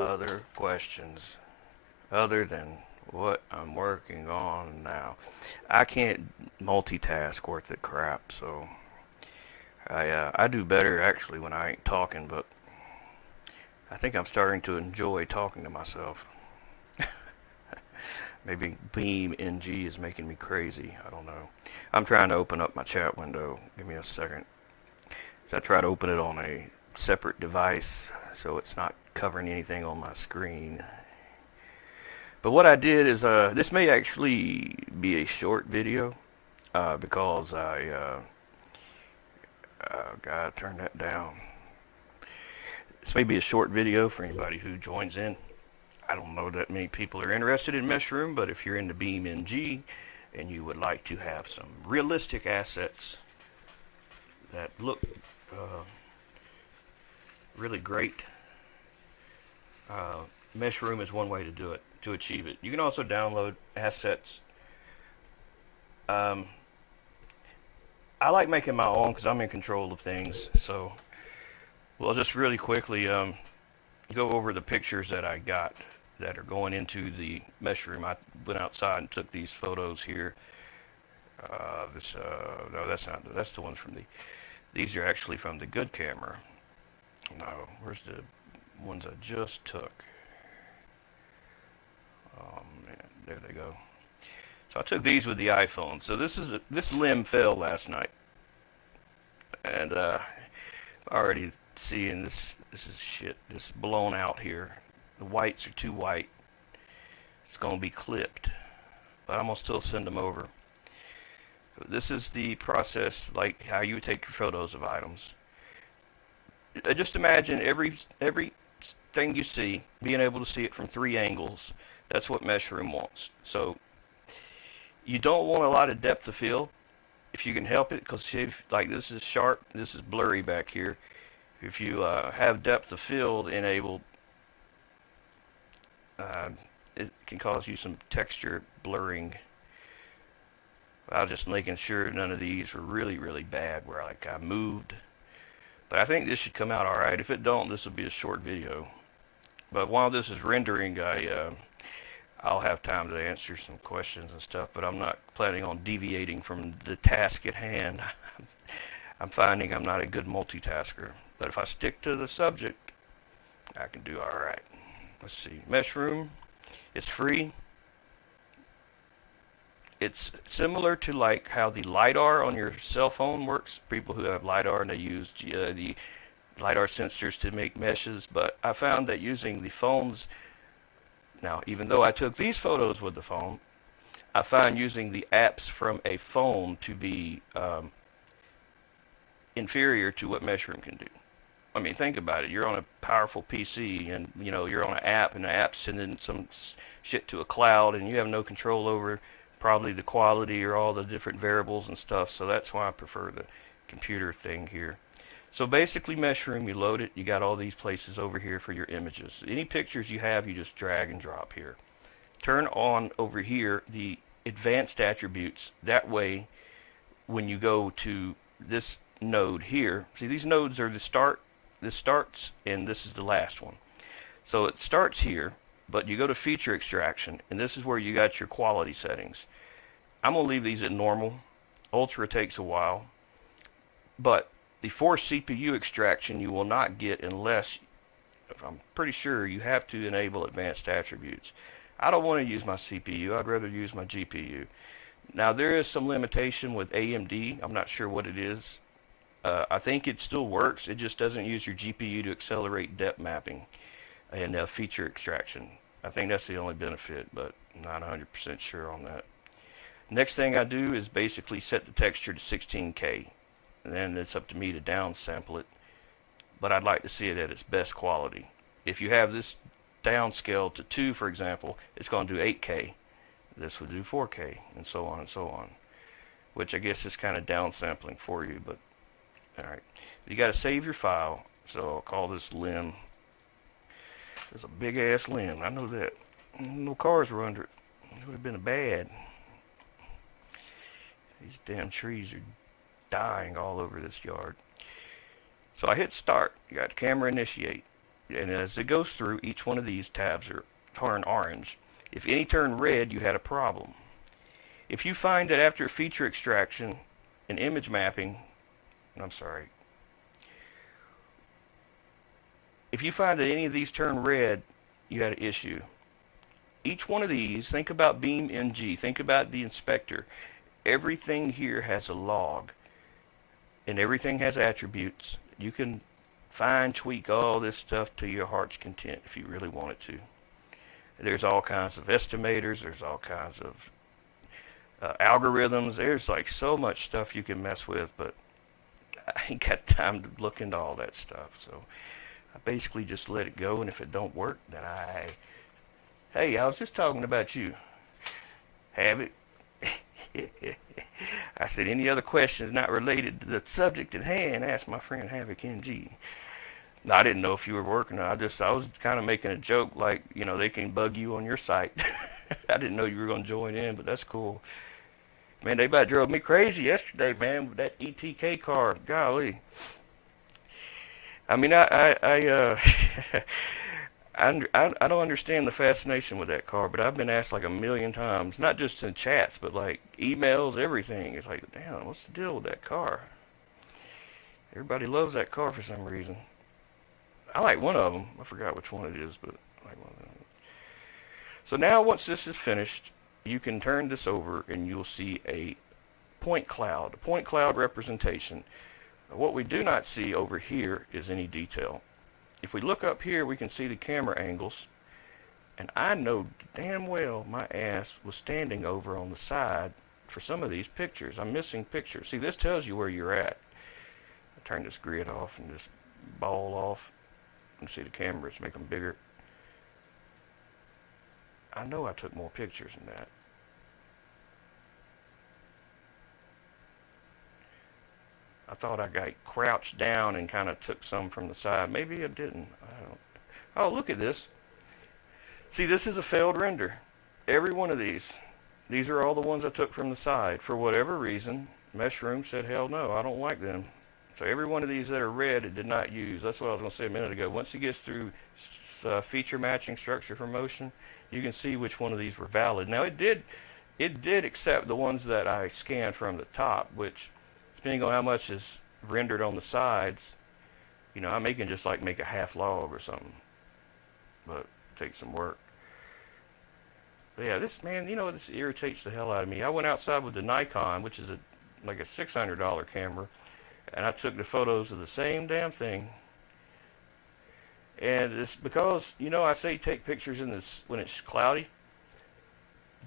other questions other than what I'm working on now. I can't multitask worth the crap, so I do better actually when I ain't talking, but I think I'm starting to enjoy talking to myself. Maybe BeamNG is making me crazy. I don't know. I'm trying to open up my chat window. Give me a second. So I try to open it on a separate device so it's not covering anything on my screen. But what I did is, this may actually be a short video because gotta turn that down. This may be a short video for anybody who joins in. I don't know that many people are interested in Meshroom, but if you're into BeamNG and you would like to have some realistic assets that look really great, Meshroom is one way to do it, to achieve it. You can also download assets. Um, I like making my own because I'm in control of things. So we'll just really quickly go over the pictures that I got that are going into the Meshroom. I went outside and took these photos here. No, that's not. That's the ones from the. These are actually from the good camera. No, where's the ones I just took? Oh man, there they go. So I took these with the iPhone. So this limb fell last night, and already seeing this is shit. This is blown out here. The whites are too white. It's gonna be clipped, but I'm gonna still send them over. This is the process, like how you would take your photos of items. Just imagine everything you see, being able to see it from 3 angles. That's what Meshroom wants. So you don't want a lot of depth of field if you can help it, because if like this is sharp, this is blurry back here. If you have depth of field enabled, it can cause you some texture blurring. I was just making sure none of these were really bad where like I moved. But I think this should come out alright. If it don't, this will be a short video. But while this is rendering, I'll have time to answer some questions and stuff, but I'm not planning on deviating from the task at hand. I'm finding I'm not a good multitasker. But if I stick to the subject, I can do alright. Let's see. Meshroom. It's free. It's similar to like how the LiDAR on your cell phone works. People who have LiDAR and they use the LiDAR sensors to make meshes, but I found that using the phones, now even though I took these photos with the phone, I find using the apps from a phone to be inferior to what Meshroom can do. I mean, think about it. You're on a powerful PC and you're on an app and the app's sending some shit to a cloud and you have no control over probably the quality or all the different variables and stuff. So that's why I prefer the computer thing here. So basically Meshroom, you load it, you got all these places over here for your images. Any pictures you have, you just drag and drop here. Turn on over here the advanced attributes. That way, when you go to this node here, see these nodes are the start, this starts, and this is the last one. So it starts here, but you go to feature extraction, and this is where you got your quality settings. I'm going to leave these at normal. Ultra takes a while, but the forced CPU extraction you will not get unless, I'm pretty sure you have to enable advanced attributes. I don't want to use my CPU. I'd rather use my GPU. Now there is some limitation with AMD. I'm not sure what it is. I think it still works. It just doesn't use your GPU to accelerate depth mapping and feature extraction. I think that's the only benefit, but I'm not 100% sure on that. Next thing I do is basically set the texture to 16K. And then it's up to me to downsample it. But I'd like to see it at its best quality. If you have this downscale to 2, for example, it's going to do 8K. This would do 4K, and so on and so on. Which I guess is kind of downsampling for you, but alright. You got to save your file. So I'll call this limb. There's a big ass limb. I know that. No cars were under it. It would have been bad. These damn trees are dying all over this yard. So I hit start. You got camera initiate. And as it goes through, each one of these tabs are turn orange. If any turn red, you had a problem. If you find that after feature extraction and image mapping, I'm sorry, if you find that any of these turn red, you had an issue. Each one of these, think about BeamNG, think about the inspector. Everything here has a log, and everything has attributes. You can fine tweak all this stuff to your heart's content if you really wanted to. There's all kinds of estimators, there's all kinds of algorithms. There's like so much stuff you can mess with, but I ain't got time to look into all that stuff. So I basically just let it go, and if it don't work, then hey, I was just talking about you. Have it. I said, any other questions not related to the subject at hand, ask my friend Havoc NG. No, I didn't know if you were working. I was kind of making a joke, like, they can bug you on your site. I didn't know you were going to join in, but that's cool. Man, they about drove me crazy yesterday, man, with that ETK car. Golly. I mean, I don't understand the fascination with that car, but I've been asked like a million times, not just in chats, but like emails, everything. It's like, damn, what's the deal with that car? Everybody loves that car for some reason. I like one of them. I forgot which one it is, but I like one of them. So now once this is finished, you can turn this over and you'll see a point cloud representation. What we do not see over here is any detail. If we look up here, we can see the camera angles, and I know damn well my ass was standing over on the side for some of these pictures. I'm missing pictures. See, this tells you where you're at. I turn this grid off and this ball off. You can see the cameras, make them bigger. I know I took more pictures than that. I thought I got crouched down and kind of took some from the side. Maybe I didn't. I don't. Oh, look at this. See, this is a failed render. Every one of these. These are all the ones I took from the side. For whatever reason, Meshroom said, hell no, I don't like them. So every one of these that are red, it did not use. That's what I was going to say a minute ago. Once it gets through feature matching structure for motion, you can see which one of these were valid. Now it did accept the ones that I scanned from the top, which, depending on how much is rendered on the sides, I may can just like make a half log or something, but it takes some work. But yeah, this, man, this irritates the hell out of me. I went outside with the Nikon, which is like a $600 camera, and I took the photos of the same damn thing. And it's because, I say take pictures in this when it's cloudy.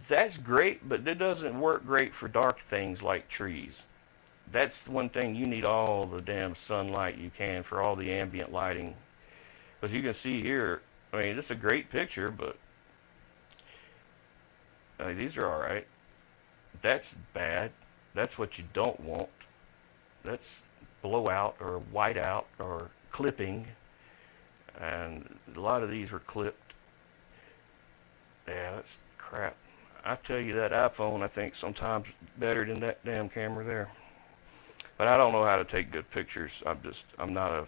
That's great, but it doesn't work great for dark things like trees. That's the one thing you need all the damn sunlight you can for all the ambient lighting. Because you can see here, I mean, it's a great picture, but these are all right. That's bad. That's what you don't want. That's blowout or whiteout or clipping. And a lot of these were clipped. Yeah, that's crap. I tell you, that iPhone, I think, sometimes better than that damn camera there. But I don't know how to take good pictures. I'm not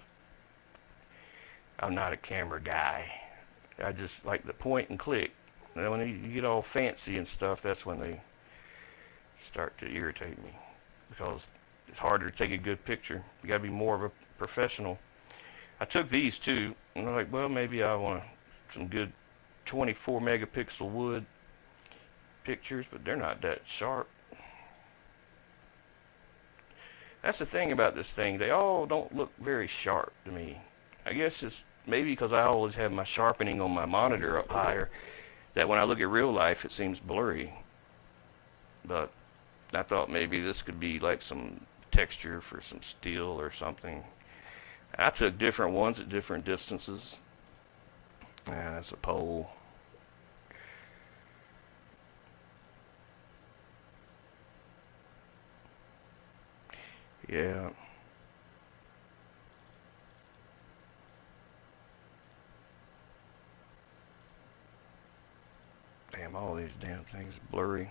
a camera guy. I just like the point and click. And when you get all fancy and stuff, that's when they start to irritate me, because it's harder to take a good picture. You got to be more of a professional. I took these too, and I'm like, well, maybe I want some good 24 megapixel wood pictures, but they're not that sharp. That's the thing about this thing. They all don't look very sharp to me. I guess it's maybe because I always have my sharpening on my monitor up higher, that when I look at real life, it seems blurry. But I thought maybe this could be like some texture for some steel or something. I took different ones at different distances. That's a pole. Yeah. Damn, all these damn things are blurry.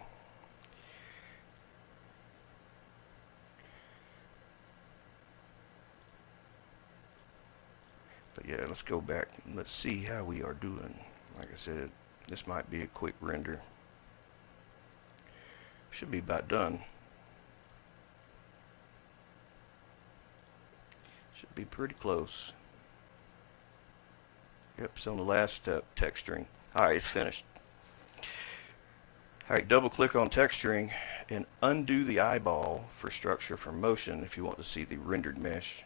But Yeah, let's go back and let's see how we are doing. Like I said, this might be a quick render. Should be about done. Should be pretty close. Yep, so on the last step, texturing. Alright, it's finished. Alright, double click on texturing and undo the eyeball for structure from motion if you want to see the rendered mesh.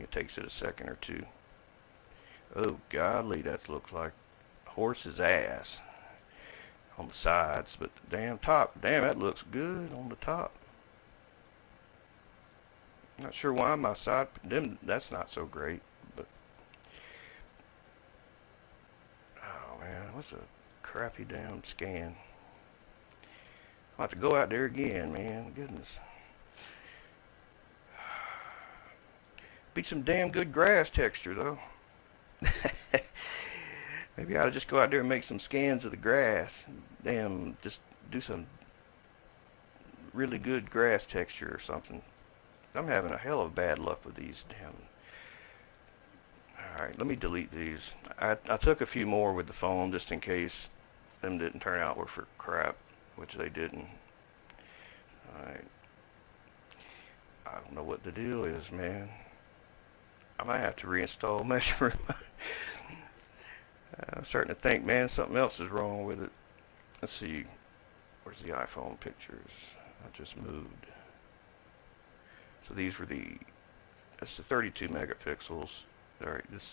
It takes it a second or two. Oh godly, that looks like a horse's ass on the sides, but the damn top, damn, that looks good on the top. Not sure why my side, that's not so great, but oh man, what's a crappy damn scan. I'll have to go out there again, man, goodness. Be some damn good grass texture though. Maybe I ought to just go out there and make some scans of the grass. Damn, just do some really good grass texture or something. I'm having a hell of bad luck with these damn. Alright, let me delete these. I took a few more with the phone just in case them didn't turn out were for crap, which they didn't. Alright. I don't know what the deal is, man. I might have to reinstall Meshroom. I'm starting to think, man, something else is wrong with it. Let's see. Where's the iPhone pictures? I just moved. So these were that's the 32 megapixels. Alright, this.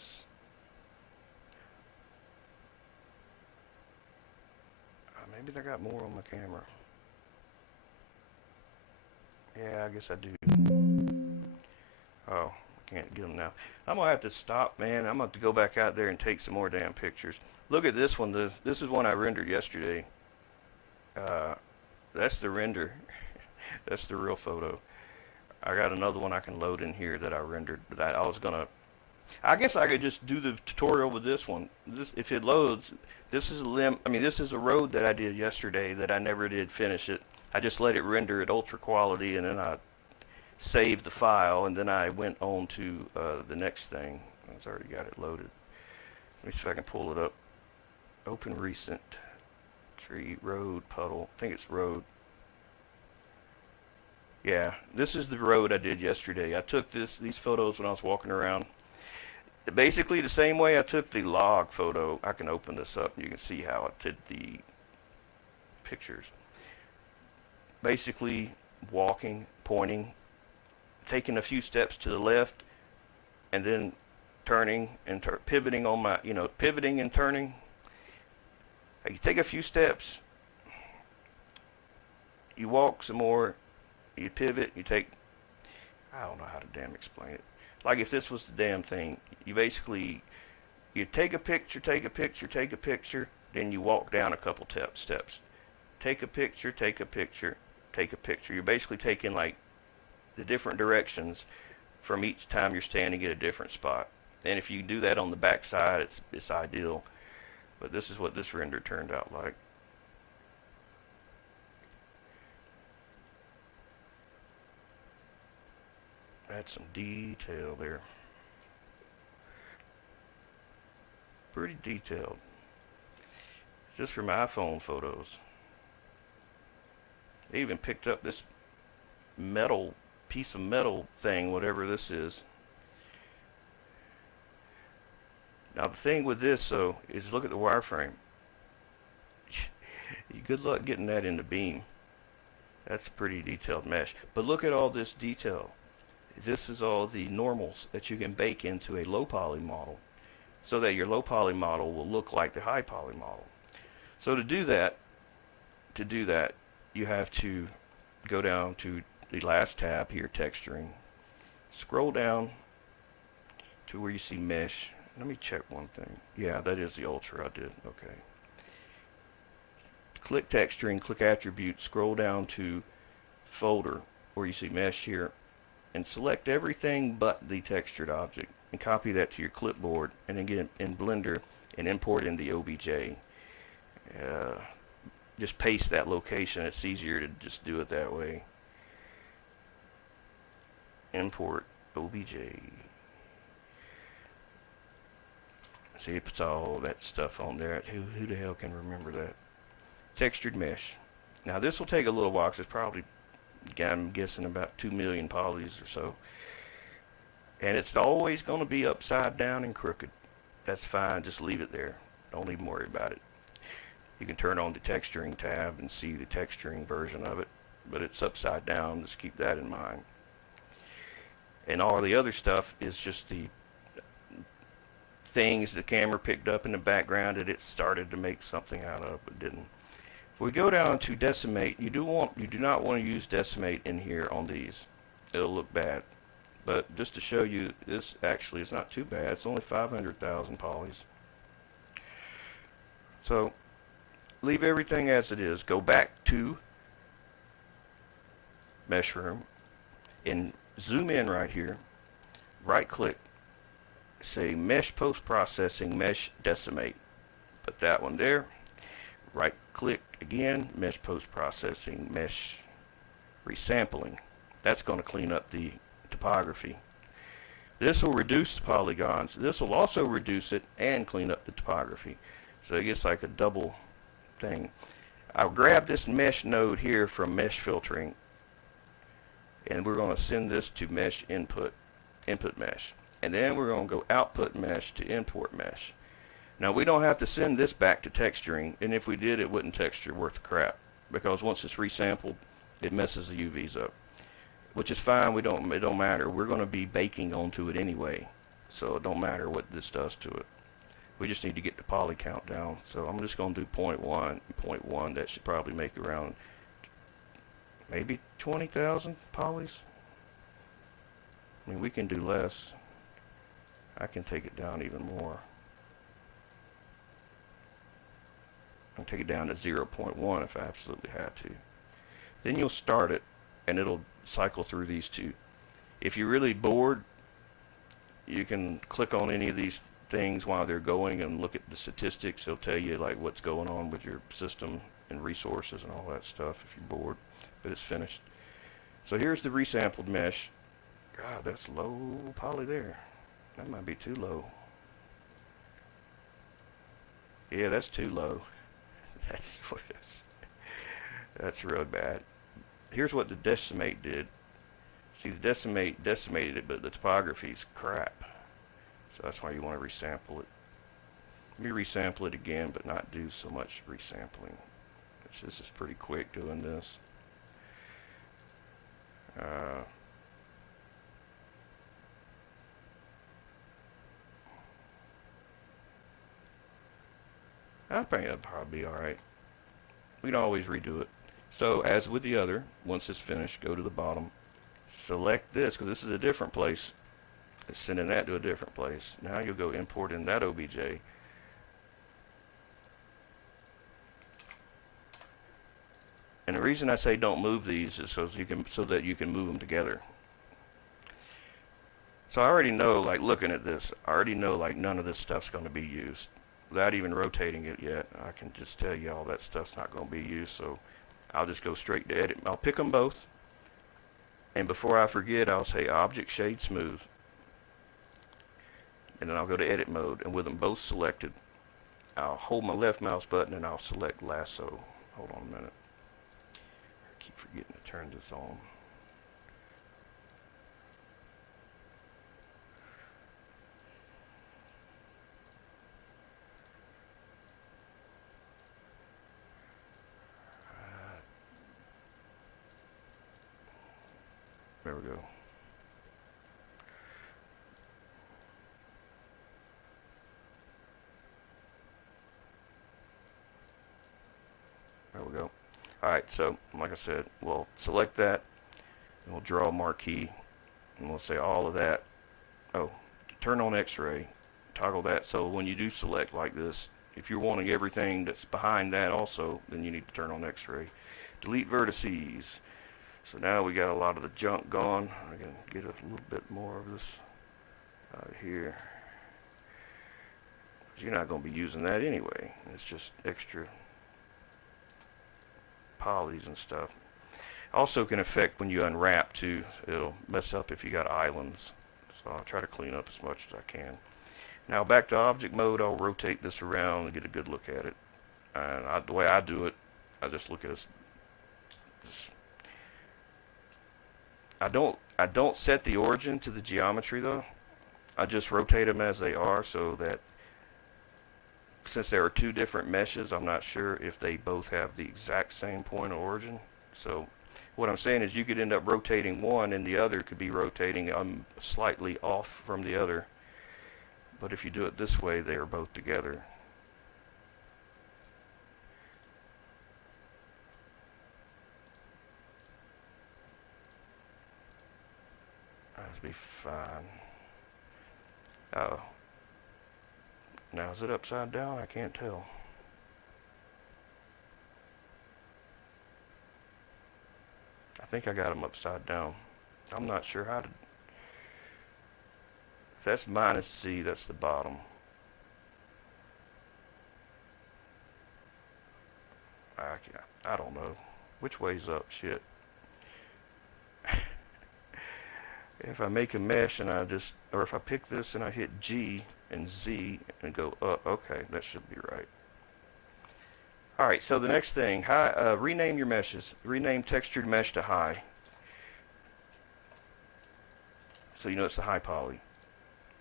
Maybe I got more on my camera. Yeah, I guess I do. Oh. Can't get them now. I'm gonna have to stop, man. I'm gonna have to go back out there and take some more damn pictures. Look at this one. This is one I rendered yesterday. That's the render. That's the real photo. I got another one I can load in here that I rendered, but I was gonna. I guess I could just do the tutorial with this one. If it loads, this is this is a road that I did yesterday that I never did finish it. I just let it render at ultra quality, and then I saved the file, and then I went on to the next thing. It's already got it loaded. Let me see if I can pull it up. Open recent. Tree, road, puddle. I think it's road. Yeah, this is the road I did yesterday. I took these photos when I was walking around. Basically the same way I took the log photo. I can open this up and you can see how I did the pictures. Basically walking, pointing, taking a few steps to the left, and then turning and pivoting on my, pivoting and turning. You take a few steps, you walk some more, you pivot, you take, I don't know how to damn explain it. Like if this was the damn thing, you basically, you take a picture, take a picture, take a picture, then you walk down a couple steps. Take a picture, take a picture, take a picture. You're basically taking like the different directions from each time you're standing at a different spot. And if you do that on the back side, it's ideal. But this is what this render turned out like. That's some detail there. Pretty detailed. Just from iPhone photos. They even picked up this piece of metal thing, whatever this is. Now the thing with this though is look at the wireframe. Good luck getting that into Beam. That's a pretty detailed mesh. But look at all this detail. This is all the normals that you can bake into a low poly model so that your low poly model will look like the high poly model. So to do that, you have to go down to the last tab here, texturing. Scroll down to where you see mesh. Let me check one thing. Yeah, that is the ultra I did. Okay. Click texturing, click attribute, scroll down to folder where you see mesh here, and select everything but the textured object and copy that to your clipboard, and then get in Blender and import in the OBJ. Just paste that location. It's easier to just do it that way. Import OBJ. See, it puts all that stuff on there. Who the hell can remember that? Textured mesh. Now this will take a little while, 'cause it's probably, I'm guessing, about 2 million polys or so. And it's always going to be upside down and crooked. That's fine, just leave it there. Don't even worry about it. You can turn on the texturing tab and see the texturing version of it, but it's upside down, just keep that in mind. And all the other stuff is just the things the camera picked up in the background that it started to make something out of, but didn't. If we go down to decimate, you do not want to use decimate in here on these. It'll look bad. But just to show you, this actually is not too bad. It's only 500,000 polys. So leave everything as it is. Go back to Meshroom and zoom in right here. Right click. Say Mesh Post Processing Mesh Decimate. Put that one there. Right click again. Mesh Post Processing Mesh Resampling. That's going to clean up the topography. This will reduce the polygons. This will also reduce it and clean up the topography. So it gets like a double thing. I'll grab this mesh node here from mesh filtering, and we're going to send this to mesh input mesh. And then we're going to go output mesh to import mesh. Now we don't have to send this back to texturing, and if we did, it wouldn't texture worth a crap, because once it's resampled, it messes the UVs up. Which is fine, it don't matter. We're going to be baking onto it anyway, so it don't matter what this does to it. We just need to get the poly count down. So I'm just going to do 0.1. 0.1, that should probably make around maybe 20,000 polys. I mean, we can do less. I can take it down even more. I can take it down to 0.1 if I absolutely had to. Then you'll start it, and it'll cycle through these two. If you're really bored, you can click on any of these things while they're going and look at the statistics. It'll tell you like what's going on with your system and resources and all that stuff if you're bored, but it's finished. So here's the resampled mesh. God, that's low poly there. That might be too low. Yeah, that's too low. That's what it is. That's real bad. Here's what the decimate did. See, the decimate decimated it, but the topography's crap. So that's why you want to resample it. Let me resample it again, but not do so much resampling. This is pretty quick doing this. I think that'll probably be alright. We can always redo it. So as with the other, once it's finished, go to the bottom, select this, because this is a different place. It's sending that to a different place. Now you'll go import in that OBJ. And the reason I say don't move these is so that you can move them together. So I already know, like looking at this, I already know like none of this stuff's going to be used. Without even rotating it yet, I can just tell you all that stuff's not going to be used. So I'll just go straight to edit. I'll pick them both. And before I forget, I'll say Object Shade Smooth. And then I'll go to edit mode. And with them both selected, I'll hold my left mouse button and I'll select Lasso. Hold on a minute. I keep forgetting to turn this on. There we go. There we go. Alright, so like I said, we'll select that and we'll draw a marquee and we'll say all of that. Oh, turn on X-ray. Toggle that so when you do select like this, if you're wanting everything that's behind that also, then you need to turn on X-ray. Delete vertices. So now we got a lot of the junk gone. I can get a little bit more of this out here. You're not going to be using that anyway. It's just extra polys and stuff. Also can affect when you unwrap too. It'll mess up if you got islands. So I'll try to clean up as much as I can. Now back to object mode, I'll rotate this around and get a good look at it. And the way I do it, I just look at this. I don't set the origin to the geometry though. I just rotate them as they are, so that since there are two different meshes, I'm not sure if they both have the exact same point of origin. So what I'm saying is you could end up rotating one and the other could be rotating slightly off from the other. But if you do it this way, they are both together. That'd be fine. Oh. Now is it upside down? I can't tell. I think I got them upside down. I'm not sure how to. If that's minus Z, that's the bottom. I don't know. Which way's up? Shit. If I make a mesh and or if I pick this and I hit G and Z and go up, okay, that should be right. Alright, so the next thing, rename your meshes. Rename textured mesh to high. So you know it's the high poly.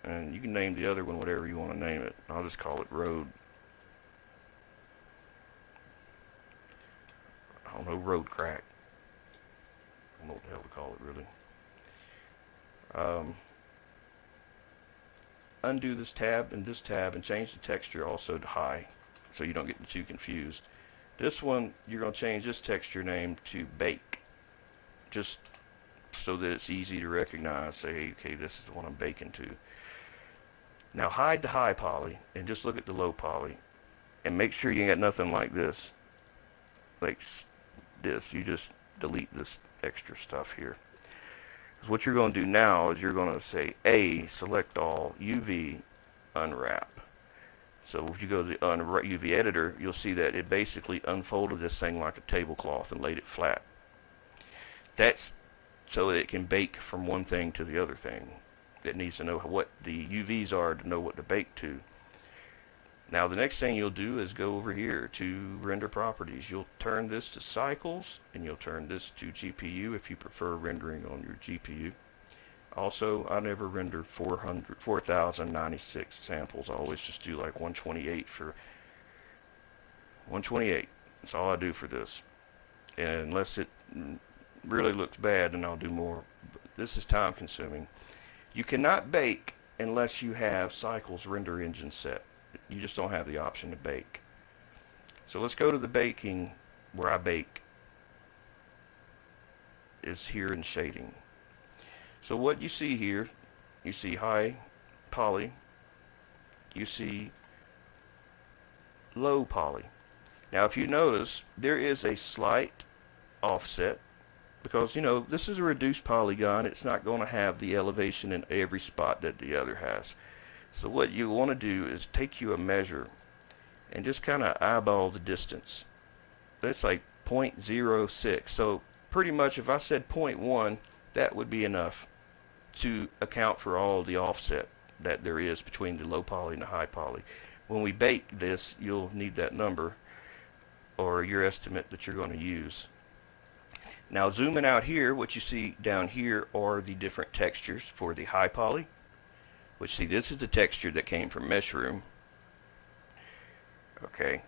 And you can name the other one whatever you want to name it. I'll just call it road. I don't know, road crack. I don't know what the hell to call it really. Undo this tab and this tab and change the texture also to high so you don't get too confused. This one, you're going to change this texture name to bake, just so that it's easy to recognize. Say, okay, this is the one I'm baking to. Now hide the high poly and just look at the low poly and make sure you ain't got nothing like this. Like this, you just delete this extra stuff here. Because what you're going to do now is you're going to say A, select all, UV, unwrap. So if you go to the UV editor, you'll see that it basically unfolded this thing like a tablecloth and laid it flat. That's so that it can bake from one thing to the other thing. It needs to know what the UVs are to know what to bake to. Now the next thing you'll do is go over here to render properties. You'll turn this to cycles and you'll turn this to GPU if you prefer rendering on your GPU. Also, I never render 4096 samples. I always just do like 128 for 128. That's all I do for this. And unless it really looks bad, then I'll do more. But this is time consuming. You cannot bake unless you have Cycles render engine set. You just don't have the option to bake. So let's go to the baking where I bake. Is here in shading. So what you see here, you see high poly, you see low poly. Now if you notice, there is a slight offset because, you know, this is a reduced polygon. It's not going to have the elevation in every spot that the other has. So what you want to do is take you a measure and just kind of eyeball the distance. That's like 0.06. So pretty much if I said 0.1, that would be enough to account for all the offset that there is between the low poly and the high poly. When we bake this, you'll need that number or your estimate that you're going to use. Now zooming out here, what you see down here are the different textures for the high poly. Which, see, this is the texture that came from Meshroom. Okay.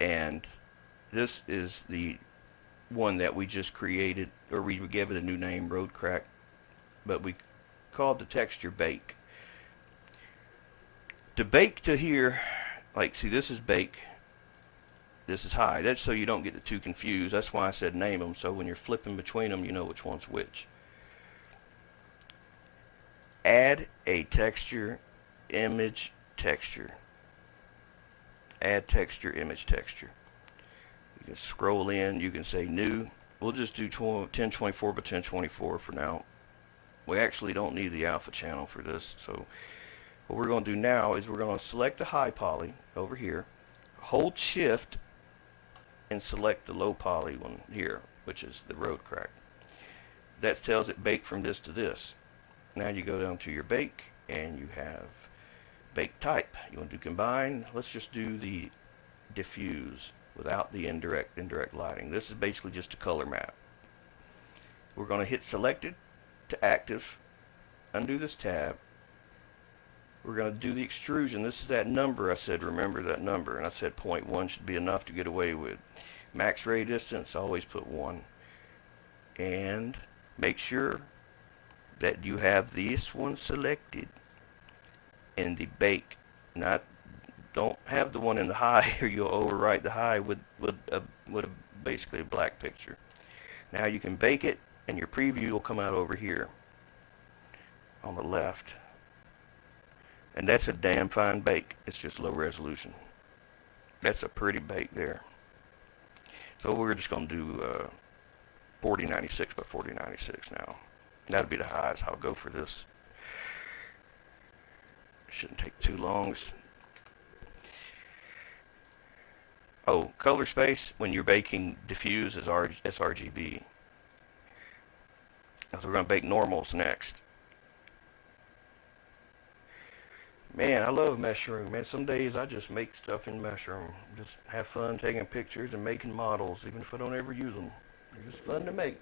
And this is the one that we just created, or we gave it a new name, Road Crack, but we called the texture Bake. To bake to here, like, see, this is Bake, this is High. That's so you don't get the two confused. That's why I said name them, so when you're flipping between them, you know which one's which. Add a texture, image, texture. Add texture, image, texture. You can scroll in, you can say new. We'll just do 1024 by 1024 for now. We actually don't need the alpha channel for this, so what we're going to do now is we're going to select the high poly over here, hold shift and select the low poly one here, which is the road crack. That tells it bake from this to this. Now you go down to your bake and you have bake type. You want to do combine? Let's just do the diffuse without the indirect lighting. This is basically just a color map. We're going to hit selected to active, undo this tab. We're going to do the extrusion. This is that number I said, remember that number, and I said 0.1 should be enough to get away with. Max ray distance, always put 1. And make sure that you have this one selected in the bake. Don't have the one in the high or you'll overwrite the high with basically a black picture. Now you can bake it and your preview will come out over here on the left. And that's a damn fine bake. It's just low resolution. That's a pretty bake there. So we're just going to do 4096 by 4096 now. That'll be the highest I'll go for this. It shouldn't take too long. Oh, color space when you're baking diffuse is sRGB. So we're going to bake normals next. Man, I love Meshroom, man. Some days I just make stuff in Meshroom. Just have fun taking pictures and making models, even if I don't ever use them. They're just fun to make.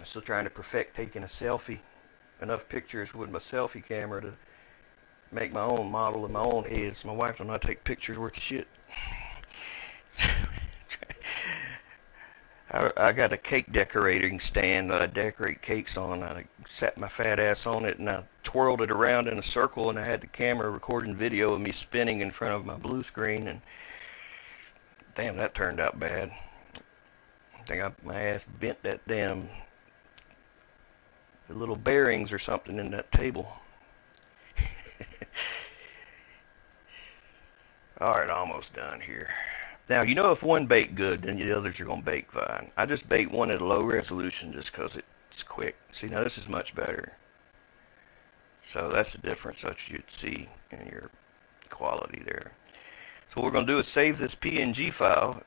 I'm still trying to perfect taking a selfie. Enough pictures with my selfie camera to make my own model in my own head. So my wife don't know how to take pictures worth of shit. I got a cake decorating stand that I decorate cakes on. I sat my fat ass on it and I twirled it around in a circle and I had the camera recording video of me spinning in front of my blue screen, and damn, that turned out bad. I think my ass bent that damn, the little bearings or something in that table. Alright, almost done here. Now, you know if one baked good, then the others are going to bake fine. I just baked one at a low resolution just because it's quick. See, now this is much better. So that's the difference that you'd see in your quality there. So what we're going to do is save this PNG file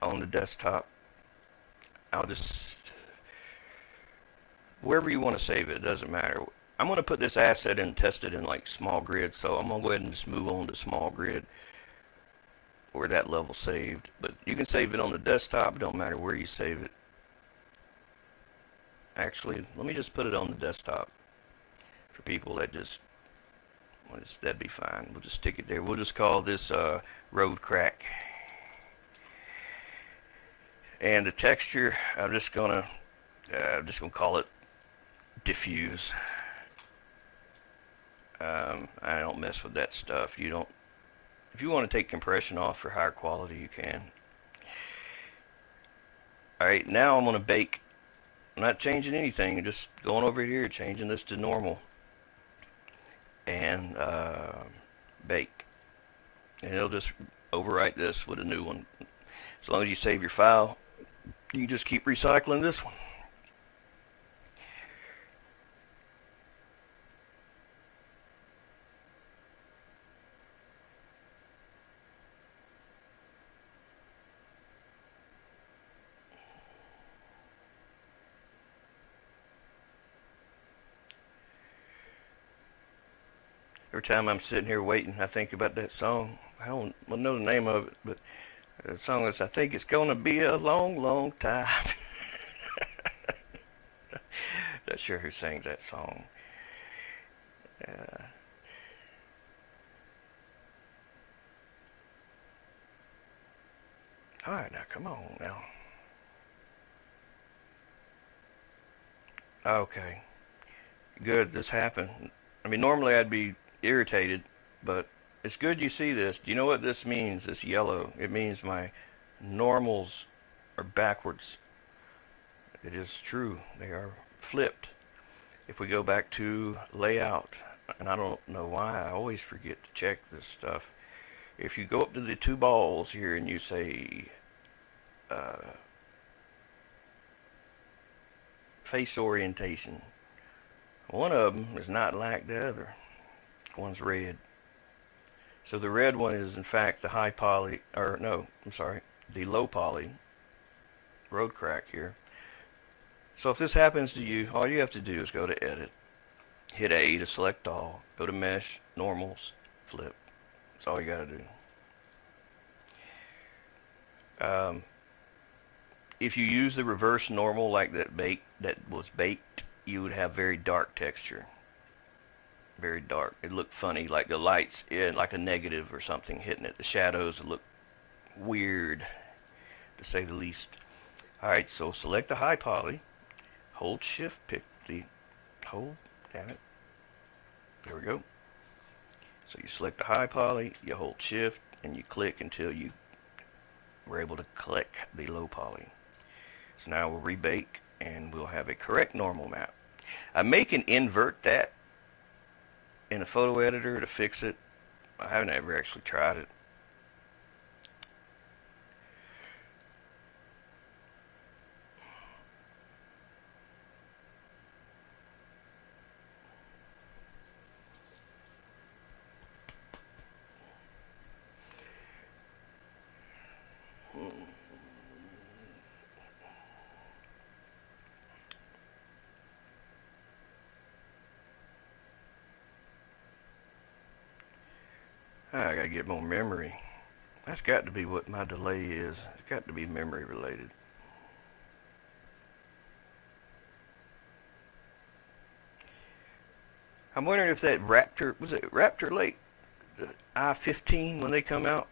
on the desktop. I'll just, wherever you want to save it, it doesn't matter. I'm going to put this asset and test it in like small grid, so I'm going to go ahead and just move on to small grid where that level saved. But you can save it on the desktop, it don't matter where you save it. Actually, let me just put it on the desktop for people that just, well, that'd be fine. We'll just stick it there. We'll just call this road crack. And the texture, I'm just gonna call it diffuse. I don't mess with that stuff. You don't. If you want to take compression off for higher quality, you can. Alright, now I'm going to bake. I'm not changing anything. I'm just going over here, changing this to normal. And bake. And it'll just overwrite this with a new one. As long as you save your file, you can just keep recycling this one. Every time I'm sitting here waiting, I think about that song. I don't know the name of it, but the song is, I think it's gonna be a long, long time. Not sure who sings that song. Alright, now come on now. Okay. Good, this happened. I mean, normally I'd be irritated, but it's good you see this. Do you know what this means, this yellow? It means my normals are backwards. It is true. They are flipped. If we go back to layout, and I don't know why, I always forget to check this stuff. If you go up to the two balls here and you say face orientation, one of them is not like the other. One's red. So the red one is in fact the high poly, or no, I'm sorry, the low poly road crack here. So if this happens to you, all you have to do is go to edit, hit A to select all, go to mesh, normals, flip. That's all you got to do. If you use the reverse normal like that was baked, you would have very dark texture. Very dark. It looked funny, like the lights in like a negative or something hitting it. The shadows look weird, to say the least. Alright, so select the high poly, hold shift, pick the damn it. There we go. So you select the high poly, you hold shift, and you click until you were able to click the low poly. So now we'll rebake and we'll have a correct normal map. I may can invert that in a photo editor to fix it. I haven't ever actually tried it. I gotta get more memory. That's got to be what my delay is. It's got to be memory related. I'm wondering if that Raptor, was it Raptor Lake, the i15 when they come out?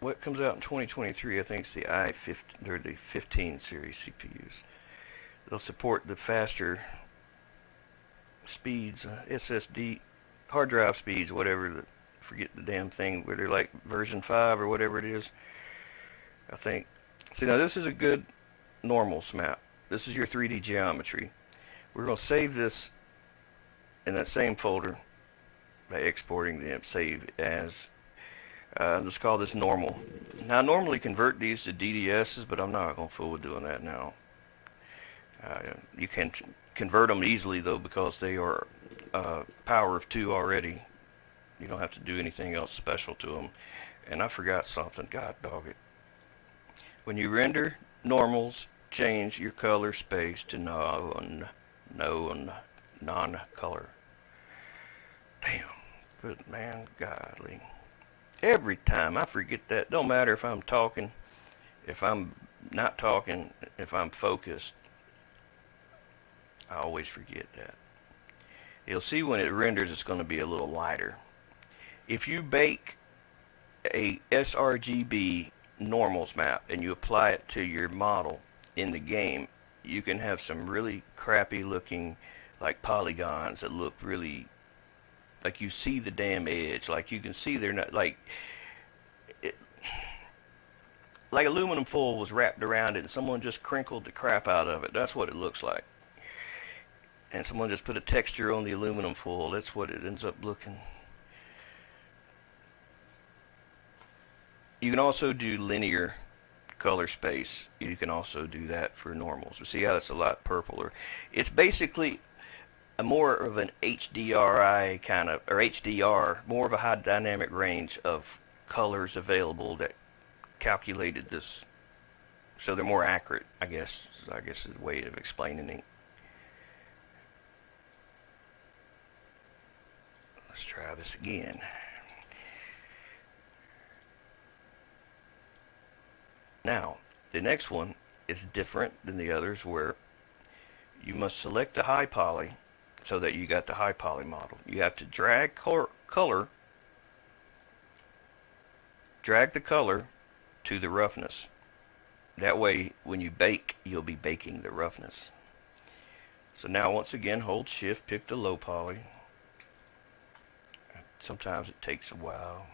What comes out in 2023, I think it's the i15 or the 15 series CPUs. They'll support the faster speeds, SSD, hard drive speeds, whatever, forget the damn thing, where they're like version 5 or whatever it is, I think. See, now this is a good normals map. This is your 3D geometry. We're going to save this in that same folder by exporting the save as, let's call this normal. Now I normally convert these to DDSs, but I'm not going to fool with doing that now. You can convert them easily though, because they are power of 2 already. You don't have to do anything else special to them. And I forgot something, god dog it. When you render normals, change your color space to non-color. Damn, good man, godly. Every time I forget that. Don't matter if I'm talking, if I'm not talking, if I'm focused. I always forget that. You'll see when it renders it's going to be a little lighter. If you bake a sRGB normals map and you apply it to your model in the game, you can have some really crappy looking like polygons that look really like you see the damn edge, like you can see they're not like it, like aluminum foil was wrapped around it and someone just crinkled the crap out of it. That's what it looks like. And someone just put a texture on the aluminum foil. That's what it ends up looking. You can also do linear color space. You can also do that for normals. See how it's a lot purpler. It's basically a more of an HDRI kind of, or HDR, more of a high dynamic range of colors available that calculated this, so they're more accurate, I guess is the way of explaining it. Let's try this again. Now, the next one is different than the others, where you must select the high poly so that you got the high poly model. You have to drag the color to the roughness. That way, when you bake, you'll be baking the roughness. So now, once again, hold shift, pick the low poly. Sometimes it takes a while.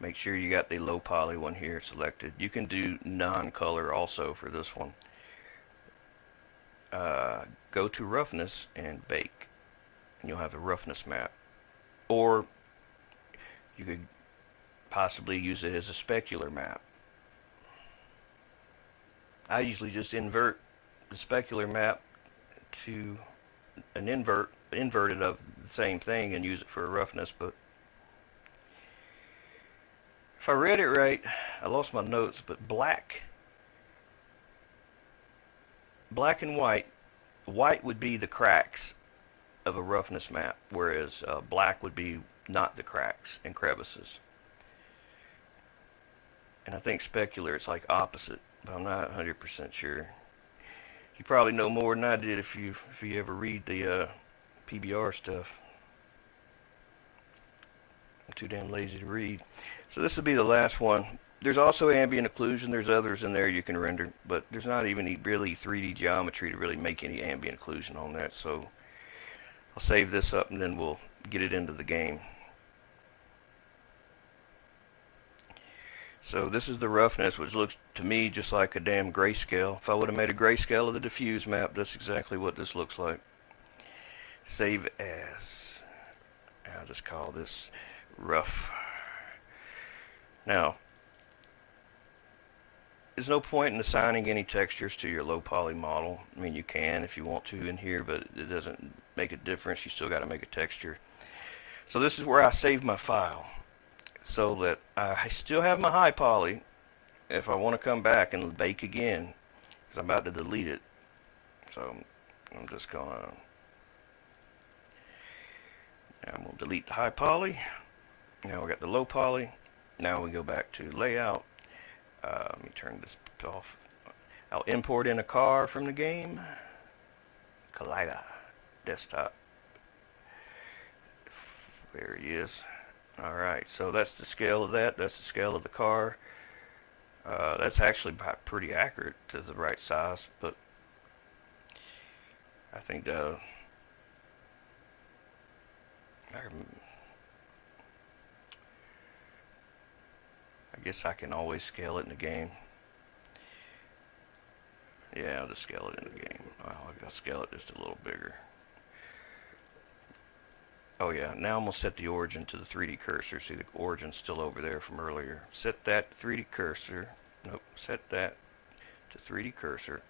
Make sure you got the low poly one here selected. You can do non-color also for this one. Go to roughness and bake, and you'll have a roughness map. Or you could possibly use it as a specular map. I usually just invert the specular map to an inverted of the same thing and use it for a roughness, but If I read it right, I lost my notes, but black and white would be the cracks of a roughness map, whereas black would be not the cracks and crevices. And I think specular it's like opposite, but I'm not 100% sure. You probably know more than I did if you ever read the PBR stuff. I'm too damn lazy to read. So this will be the last one. There's also ambient occlusion. There's others in there you can render, but there's not even really 3D geometry to really make any ambient occlusion on that. So I'll save this up and then we'll get it into the game. So this is the roughness, which looks to me just like a damn grayscale. If I would have made a grayscale of the diffuse map, that's exactly what this looks like. Save as. I'll just call this rough. Now, there's no point in assigning any textures to your low poly model. I mean, you can if you want to in here, but it doesn't make a difference. You still got to make a texture. So this is where I save my file, so that I still have my high poly if I want to come back and bake again, because I'm about to delete it. So I'm just going to delete the high poly. Now we got the low poly. Now we go back to layout. Let me turn this off. I'll import in a car from the game. Collider, desktop. There he is. Alright, so that's the scale of that. That's the scale of the car. That's actually pretty accurate to the right size, but I think I guess I can always scale it in the game. Yeah, I'll just scale it in the game. I'll scale it just a little bigger. Oh yeah, now I'm going to set the origin to the 3D cursor. See, the origin's still over there from earlier. Set that 3D cursor. Nope, set that to 3D cursor.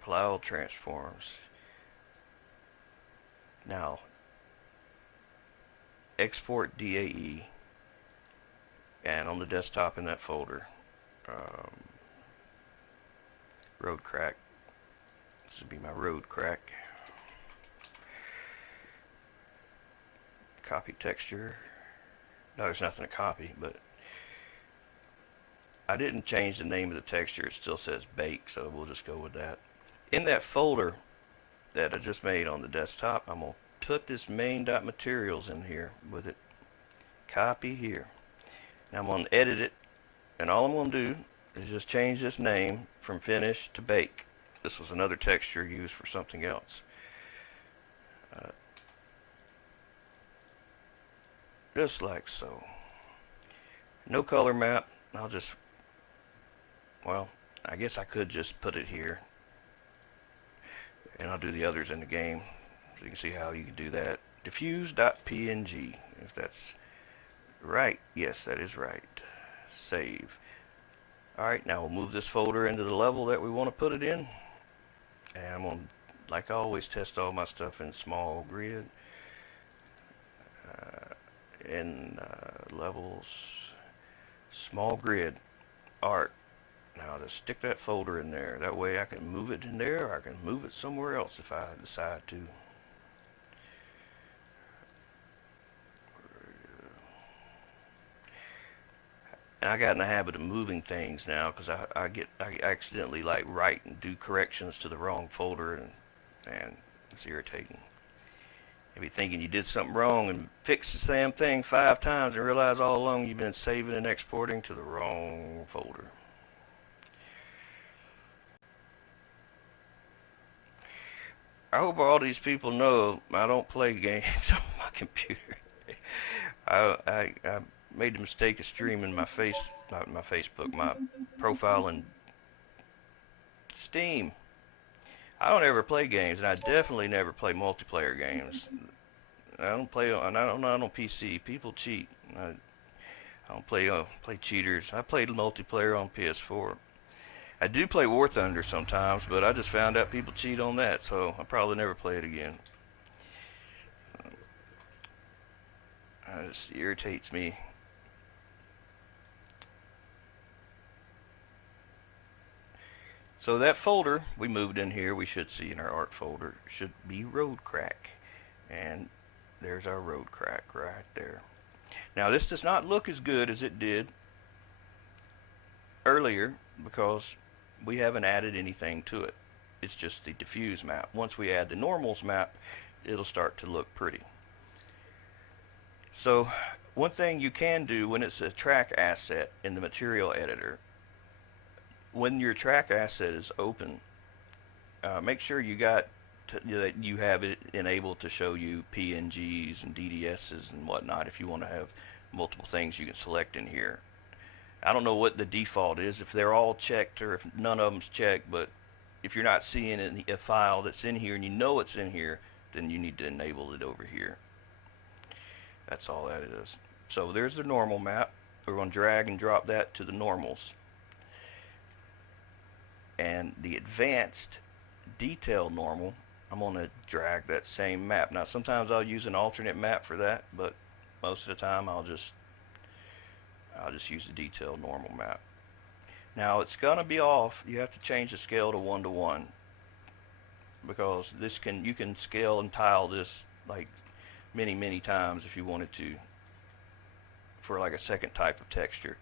Apply all transforms. Now, export DAE. And on the desktop in that folder, road crack. This would be my road crack. Copy texture. No, there's nothing to copy, but I didn't change the name of the texture. It still says bake, so we'll just go with that. In that folder that I just made on the desktop, I'm going to put this main.materials in here with it. Copy here. Now I'm going to edit it, and all I'm going to do is just change this name from finish to bake. This was another texture used for something else. Just like so. No color map. I'll just, well, I guess I could just put it here, and I'll do the others in the game so you can see how you can do that. Diffuse.png, if that's right. Yes, that is right. Save. Alright, now we'll move this folder into the level that we want to put it in, and I'm going to, like I always, test all my stuff in small grid. Levels, small grid, art. Now just stick that folder in there. That way I can move it in there, or I can move it somewhere else if I decide to. And I got in the habit of moving things now because I accidentally like write and do corrections to the wrong folder, and it's irritating. You'll be thinking you did something wrong and fix the same thing 5 times and realize all along you've been saving and exporting to the wrong folder. I hope all these people know I don't play games on my computer. I made the mistake of streaming my Facebook, my profile in Steam. I don't ever play games, and I definitely never play multiplayer games. I don't play on PC. People cheat. I don't play cheaters. I played multiplayer on PS4. I do play War Thunder sometimes, but I just found out people cheat on that, so I'll probably never play it again. It just irritates me. So that folder we moved in here, we should see in our art folder, should be road crack. And there's our road crack right there. Now this does not look as good as it did earlier because we haven't added anything to it. It's just the diffuse map. Once we add the normals map, it'll start to look pretty. So one thing you can do when it's a track asset in the material editor, when your track asset is open, make sure that you have it enabled to show you PNGs and DDSs and whatnot. If you want to have multiple things you can select in here. I don't know what the default is, if they're all checked or if none of them's checked, but if you're not seeing a file that's in here and you know it's in here, then you need to enable it over here. That's all that is. So there's the normal map. We're going to drag and drop that to the normals. And the advanced detail normal, I'm going to drag that same map. Now sometimes I'll use an alternate map for that, but most of the time I'll just use the detail normal map. Now it's going to be off. You have to change the scale to 1:1 because you can scale and tile this like many times if you wanted to for like a second type of texture.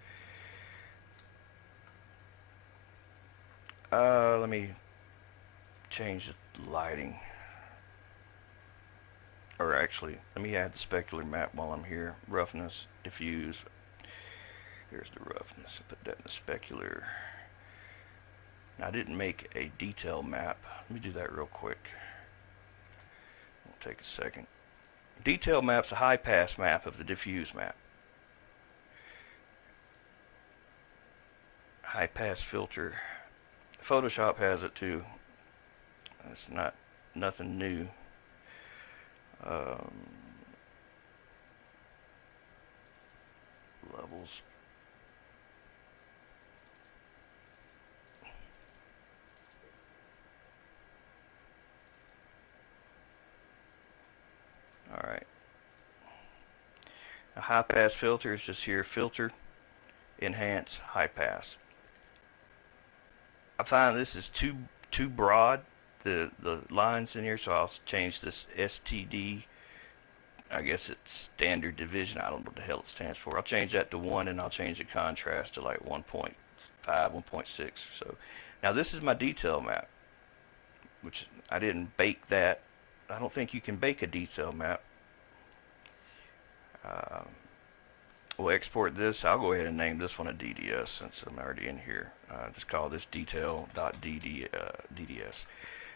Let me change the lighting, or actually let me add the specular map while I'm here. Roughness, diffuse. Here's the roughness. Put that in the specular. Now I didn't make a detail map. Let me do that real quick. It'll take a second. Detail map's a high pass map of the diffuse map. High pass filter. Photoshop has it too. It's nothing new. Levels. Alright. A high pass filter is just here, filter, enhance, high pass. I find this is too broad, the lines in here, so I'll change this STD. I guess it's standard division. I don't know what the hell it stands for. I'll change that to 1, and I'll change the contrast to like 1.5, 1.6. So now this is my detail map, which I didn't bake that. I don't think you can bake a detail map. We'll export this. I'll go ahead and name this one a DDS since I'm already in here. Just call this detail.dds.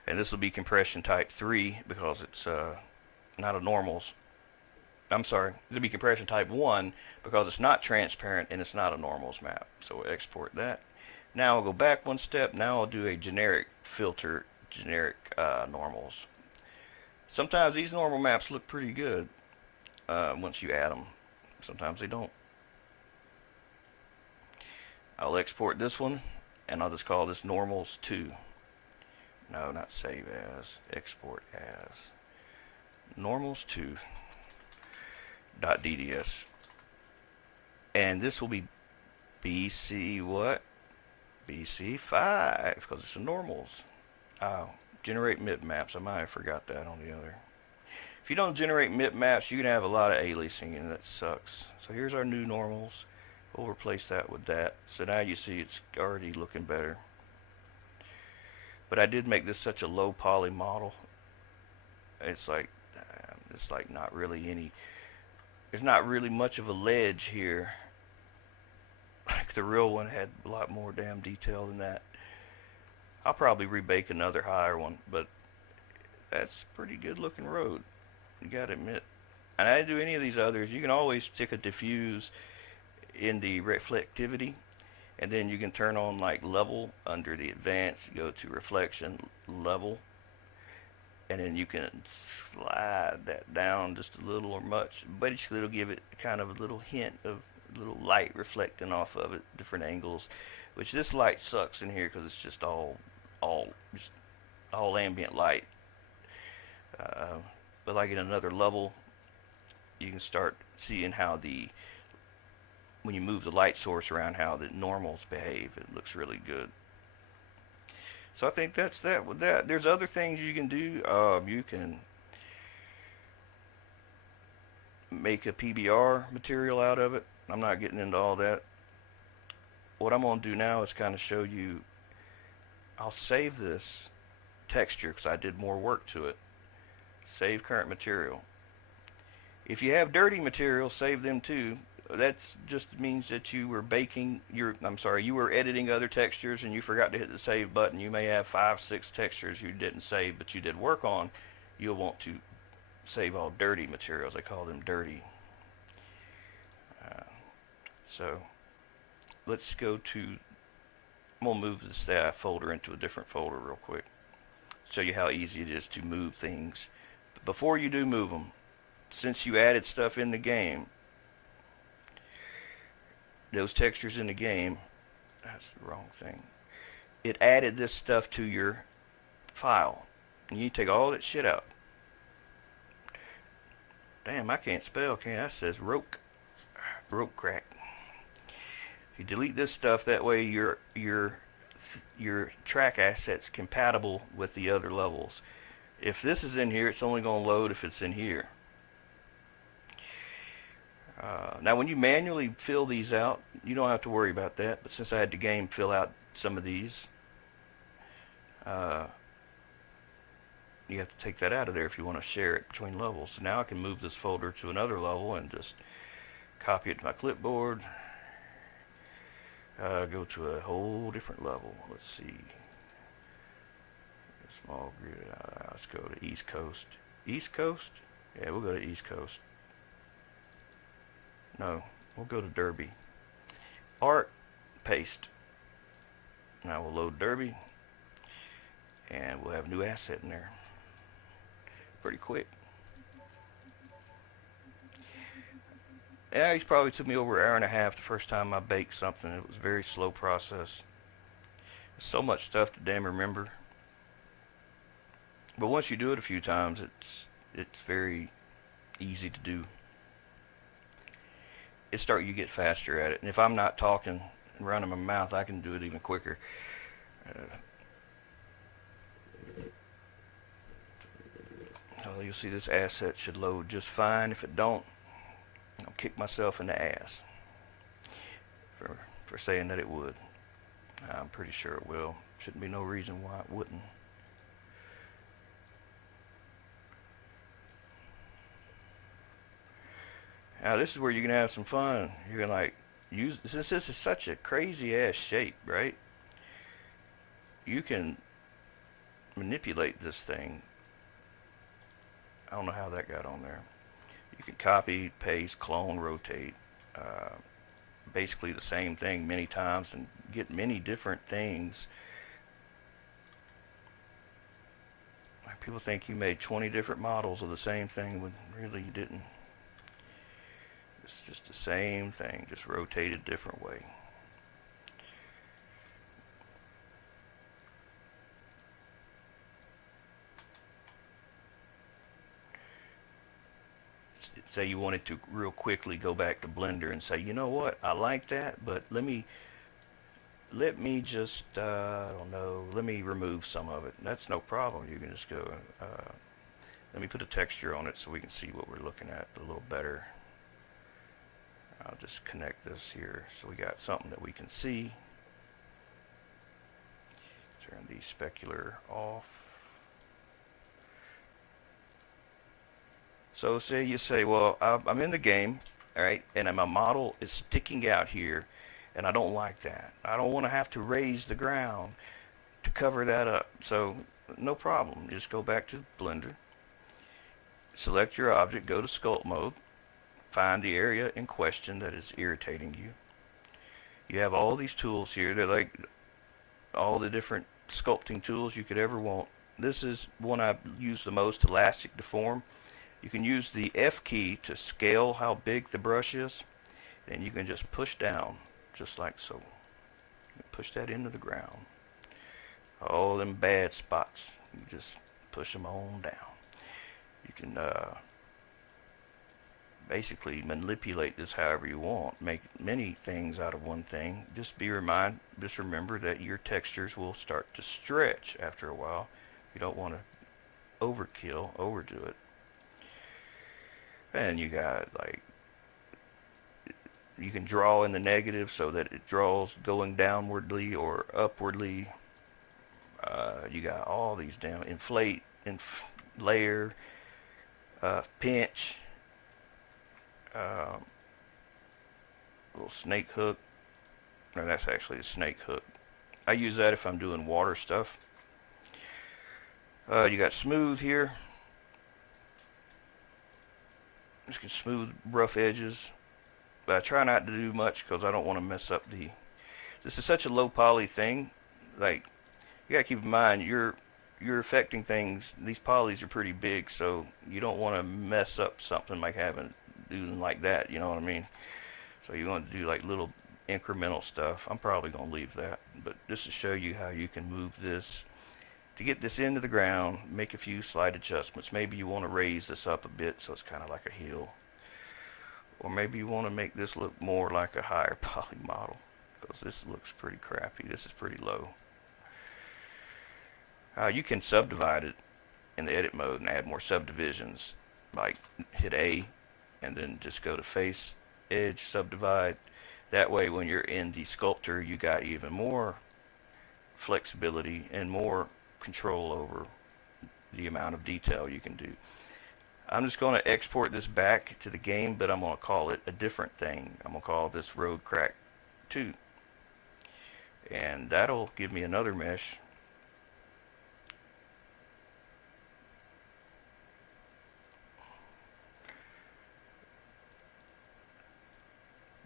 And this will be compression type 3 because it's not a normals. I'm sorry, it'll be compression type 1 because it's not transparent and it's not a normals map. So we'll export that. Now I'll go back one step. Now I'll do a generic filter, generic normals. Sometimes these normal maps look pretty good once you add them. Sometimes they don't. I'll export this one and I'll just call this normals 2. No, not save as, export as. Normals 2 .dds. And this will be BC what? BC 5 because it's a normals. Generate MIP maps. I might have forgot that on the other. If you don't generate MIP maps, you can have a lot of aliasing and that sucks. So here's our new normals. We'll replace that with that. So now you see it's already looking better. But I did make this such a low poly model. It's like not really any. There's not really much of a ledge here. Like the real one had a lot more damn detail than that. I'll probably rebake another higher one, but that's a pretty good looking road. You gotta admit. And I didn't do any of these others. You can always stick a diffuse in the reflectivity, and then you can turn on like level under the advanced, go to reflection level, and then you can slide that down just a little or much. Basically it'll give it kind of a little hint of a little light reflecting off of it, different angles, which this light sucks in here because it's just all ambient light. But like in another level, you can start seeing how when you move the light source around, how the normals behave. It looks really good. So I think that's that with that. There's other things you can do. You can make a PBR material out of it. I'm not getting into all that. What I'm going to do now is kind of show you. I'll save this texture because I did more work to it. Save current material. If you have dirty material, save them too. That just means that you were you were editing other textures and you forgot to hit the save button. You may have 5, 6 textures you didn't save, but you did work on. You'll want to save all dirty materials. They call them dirty. So let's go to, I'm going to move this folder into a different folder real quick. Show you how easy it is to move things. But before you do move them, since you added stuff in the game, those textures in the game, that's the wrong thing. It added this stuff to your file. And you take all that shit out. Damn, I can't spell, can I? That says rope crack. If you delete this stuff, that way your track asset's compatible with the other levels. If this is in here, it's only going to load if it's in here. Now when you manually fill these out, you don't have to worry about that, but since I had the game fill out some of these, you have to take that out of there if you want to share it between levels. So now I can move this folder to another level and just copy it to my clipboard, go to a whole different level. Let's see, small grid, let's go to East Coast. East Coast? Yeah, we'll go to East Coast. No, we'll go to Derby. Art, paste. Now we'll load Derby, and we'll have a new asset in there. Pretty quick. Yeah, it probably took me over an hour and a half the first time I baked something. It was a very slow process. There's so much stuff to damn remember. But once you do it a few times, it's very easy to do. You get faster at it. And if I'm not talking and running my mouth, I can do it even quicker. You'll see this asset should load just fine. If it don't, I'll kick myself in the ass for saying that it would. I'm pretty sure it will. Shouldn't be no reason why it wouldn't. Now this is where you can have some fun. You can like use, since this is such a crazy ass shape, right? You can manipulate this thing. I don't know how that got on there. You can copy, paste, clone, rotate. Basically the same thing many times and get many different things. Like people think you made 20 different models of the same thing when really you didn't. It's just the same thing, just rotated different way. Say you wanted to real quickly go back to Blender and say, you know what, I like that, but let me just, I don't know, let me remove some of it. That's no problem. You can just go, let me put a texture on it so we can see what we're looking at a little better. I'll just connect this here so we got something that we can see. Turn the specular off. So say you say, well, I'm in the game, all right, and my model is sticking out here, and I don't like that. I don't want to have to raise the ground to cover that up. So no problem. You just go back to Blender, select your object, go to sculpt mode, find the area in question that is irritating you. You have all these tools here. They're like all the different sculpting tools you could ever want. This is one I use the most, elastic deform. You can use the F key to scale how big the brush is, and you can just push down, just like so. You can push that into the ground. All them bad spots, you just push them on down. You can basically manipulate this however you want. Make many things out of one thing. Just remember that your textures will start to stretch after a while. You don't want to overdo it. And you got like you can draw in the negative so that it draws going downwardly or upwardly. You got all these damn inflate, layer, pinch, uh, little snake hook. No, that's actually a snake hook. I use that if I'm doing water stuff. You got smooth here. Just can smooth rough edges. But I try not to do much because I don't want to mess up the... This is such a low poly thing. Like, you gotta keep in mind, you're affecting things. These polys are pretty big, so you don't want to mess up something like doing like that, you know what I mean? So you want to do like little incremental stuff. I'm probably going to leave that, but just to show you how you can move this to get this into the ground, make a few slight adjustments. Maybe you want to raise this up a bit so it's kind of like a hill, or maybe you want to make this look more like a higher poly model because this looks pretty crappy. This is pretty low. You can subdivide it in the edit mode and add more subdivisions, like hit A and then just go to face, edge, subdivide. That way when you're in the sculptor, you got even more flexibility and more control over the amount of detail you can do. I'm just going to export this back to the game, but I'm going to call it a different thing. I'm going to call this Road Crack 2. And that'll give me another mesh.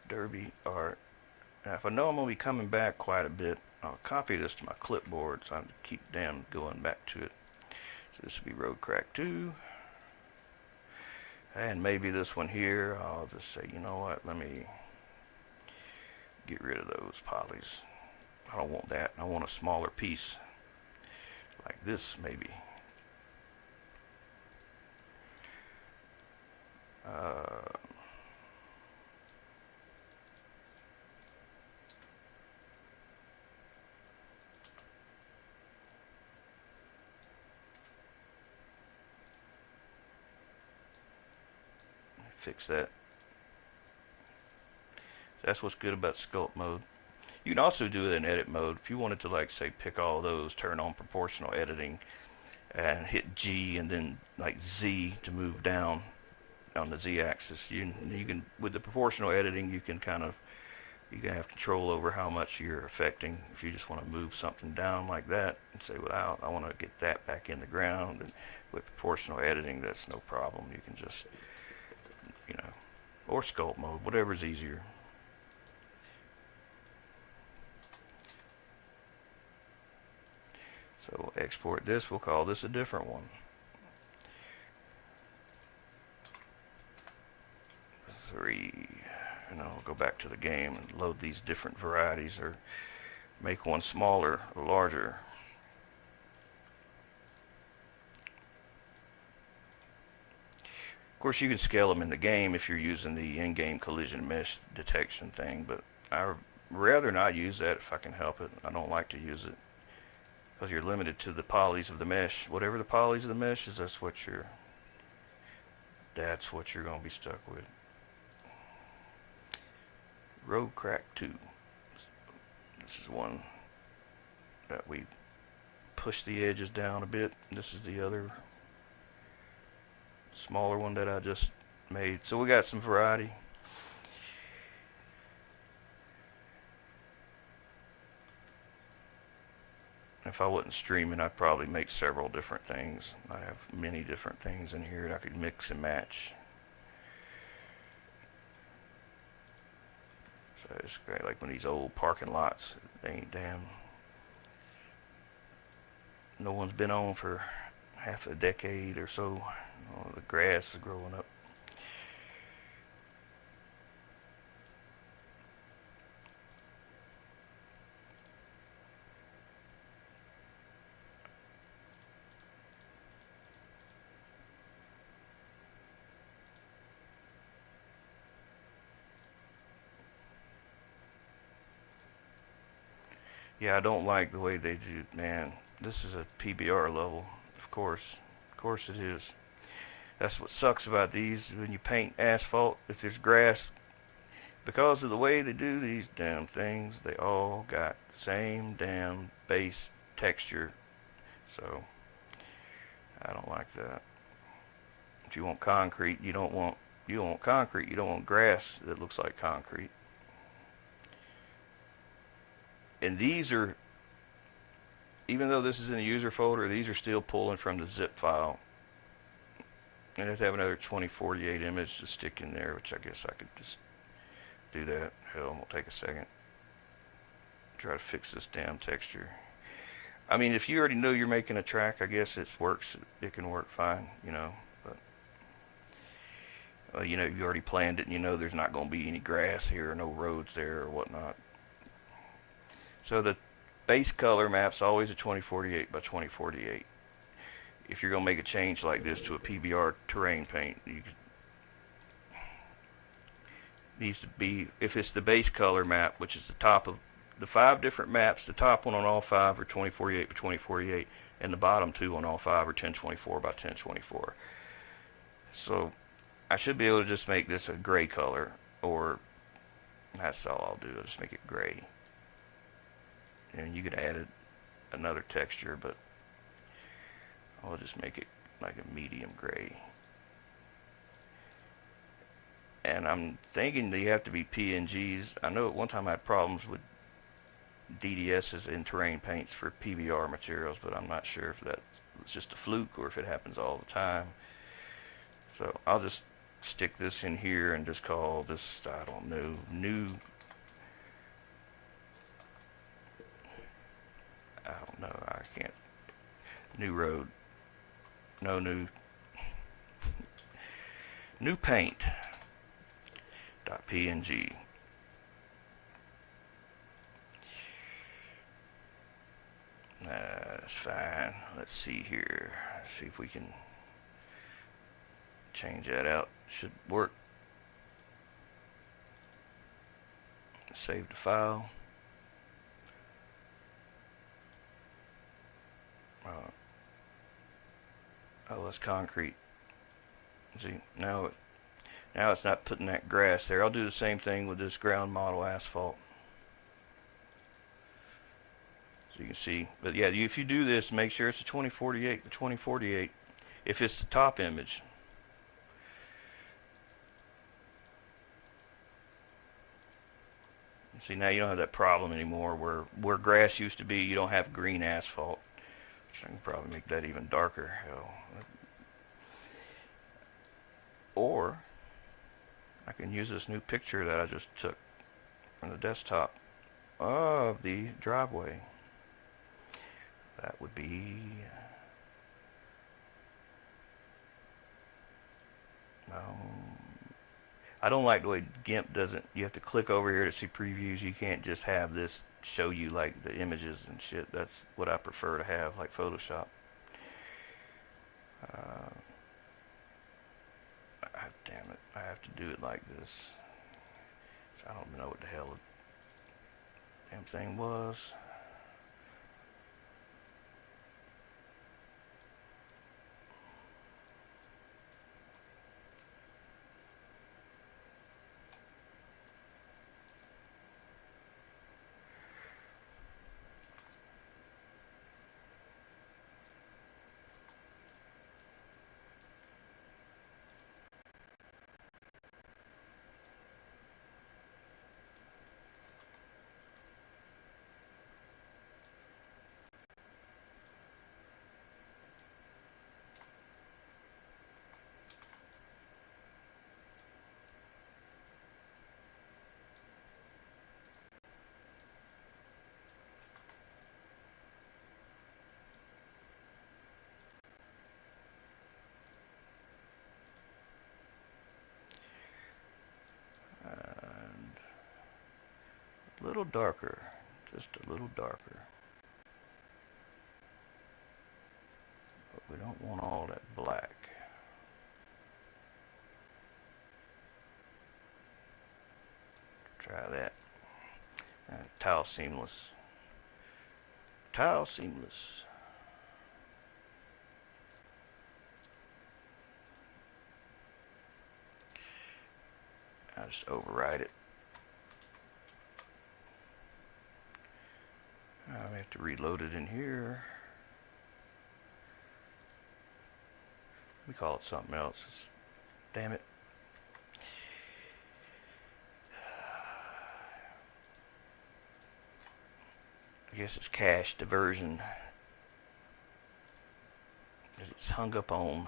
Derby art. Now if I know I'm going to be coming back quite a bit, I'll copy this to my clipboard so I can keep going back to it. So this will be Road Crack 2. And maybe this one here, I'll just say, you know what, let me get rid of those polys. I don't want that. I want a smaller piece like this maybe. Fix that. That's what's good about sculpt mode. You can also do it in edit mode. If you wanted to, like, say, pick all those, turn on proportional editing, and hit G and then like Z to move down on the Z axis. You can, with the proportional editing, you can have control over how much you're affecting. If you just want to move something down like that and say, well, I want to get that back in the ground, and with proportional editing, that's no problem. You can just, or sculpt mode, whatever's easier. So we'll export this. We'll call this a different one. 3. And I'll go back to the game and load these different varieties, or make one smaller or larger. Of course, you can scale them in the game if you're using the in-game collision mesh detection thing, but I'd rather not use that if I can help it. I don't like to use it because you're limited to the polys of the mesh. Whatever the polys of the mesh is, that's what you're going to be stuck with. Road Crack 2. This is one that we push the edges down a bit. This is the other smaller one that I just made. So we got some variety. If I wasn't streaming, I'd probably make several different things. I have many different things in here that I could mix and match. So it's great, like when these old parking lots, they ain't damn, no one's been on for half a decade or so. The grass is growing up. Yeah, I don't like the way they do. Man, this is a PBR level. Of course it is. That's what sucks about these when you paint asphalt. If there's grass, because of the way they do these damn things, they all got the same damn base texture. So I don't like that. If you want concrete, you don't want concrete. You don't want grass that looks like concrete. And these are, even though this is in the user folder, these are still pulling from the zip file. And I have to have another 2048 image to stick in there, which I guess I could just do that. Hell, it'll take a second. Try to fix this damn texture. I mean, if you already know you're making a track, I guess it works. It can work fine, you know. But you know, you already planned it, and you know there's not going to be any grass here, or no roads there, or whatnot. So the base color map's always a 2048 by 2048. If you're going to make a change like this to a PBR terrain paint, needs to be, if it's the base color map, which is the top of the 5 different maps, the top one on all 5 are 2048 by 2048, and the bottom 2 on all 5 are 1024 by 1024. So I should be able to just make this a gray color, or that's all I'll do. I'll just make it gray. And you could add another texture, but I'll just make it like a medium gray. And I'm thinking they have to be PNGs. I know at one time I had problems with DDSs in terrain paints for PBR materials, but I'm not sure if that's just a fluke or if it happens all the time. So I'll just stick this in here and just call this, I don't know, I don't know, I can't, new road, no, new paint dot .png. That's fine. Let's see here. Let's see if we can change that out. Should work. Save the file. Oh, that's concrete. See, now it's not putting that grass there. I'll do the same thing with this ground model asphalt. So you can see, but yeah, if you do this, make sure it's a 2048 to 2048 if it's the top image. See, now you don't have that problem anymore where grass used to be, you don't have green asphalt. Which I can probably make that even darker. Hell. Or I can use this new picture that I just took from the desktop of the driveway. That would be I don't like the way GIMP doesn't, you have to click over here to see previews. You can't just have this show you like the images and shit. That's what I prefer to have, like Photoshop. Damn it, I have to do it like this. I don't even know what the hell the damn thing was. A little darker, just a little darker. But we don't want all that black. Try that. Tile seamless. tile seamless. I'll just override it. I have to reload it in here. We call it something else. Damn it. I guess it's cache diversion that it's hung up on.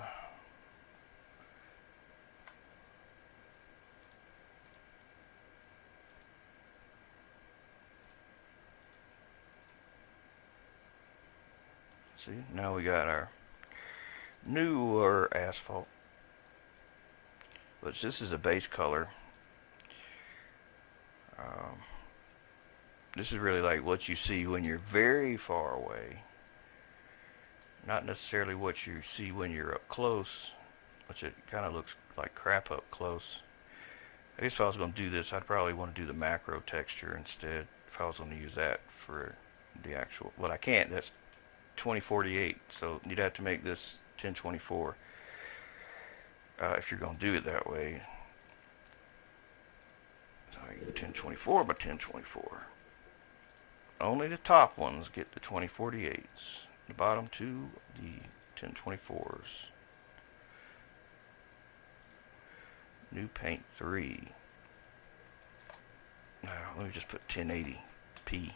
See, now we got our newer asphalt. But this is a base color. This is really like what you see when you're very far away. Not necessarily what you see when you're up close, which it kind of looks like crap up close. I guess if I was going to do this, I'd probably want to do the macro texture instead, if I was going to use that for the actual, well, I can't, that's 2048, so you'd have to make this 1024 if you're going to do it that way. So 1024 by 1024. Only the top ones get the 2048s. The bottom two, the 1024s. New paint 3. Let me just put 1080p.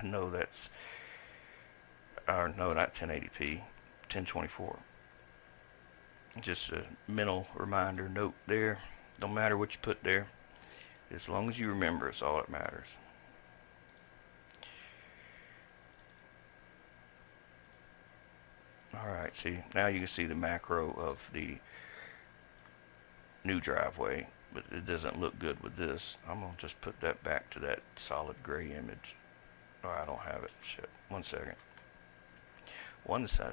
I know that's, or no, not 1080p, 1024. Just a mental reminder note there. Don't matter what you put there. As long as you remember, it's all that matters. Alright, see, now you can see the macro of the new driveway, but it doesn't look good with this. I'm going to just put that back to that solid gray image. Oh, I don't have it. Shit. One second. One sec.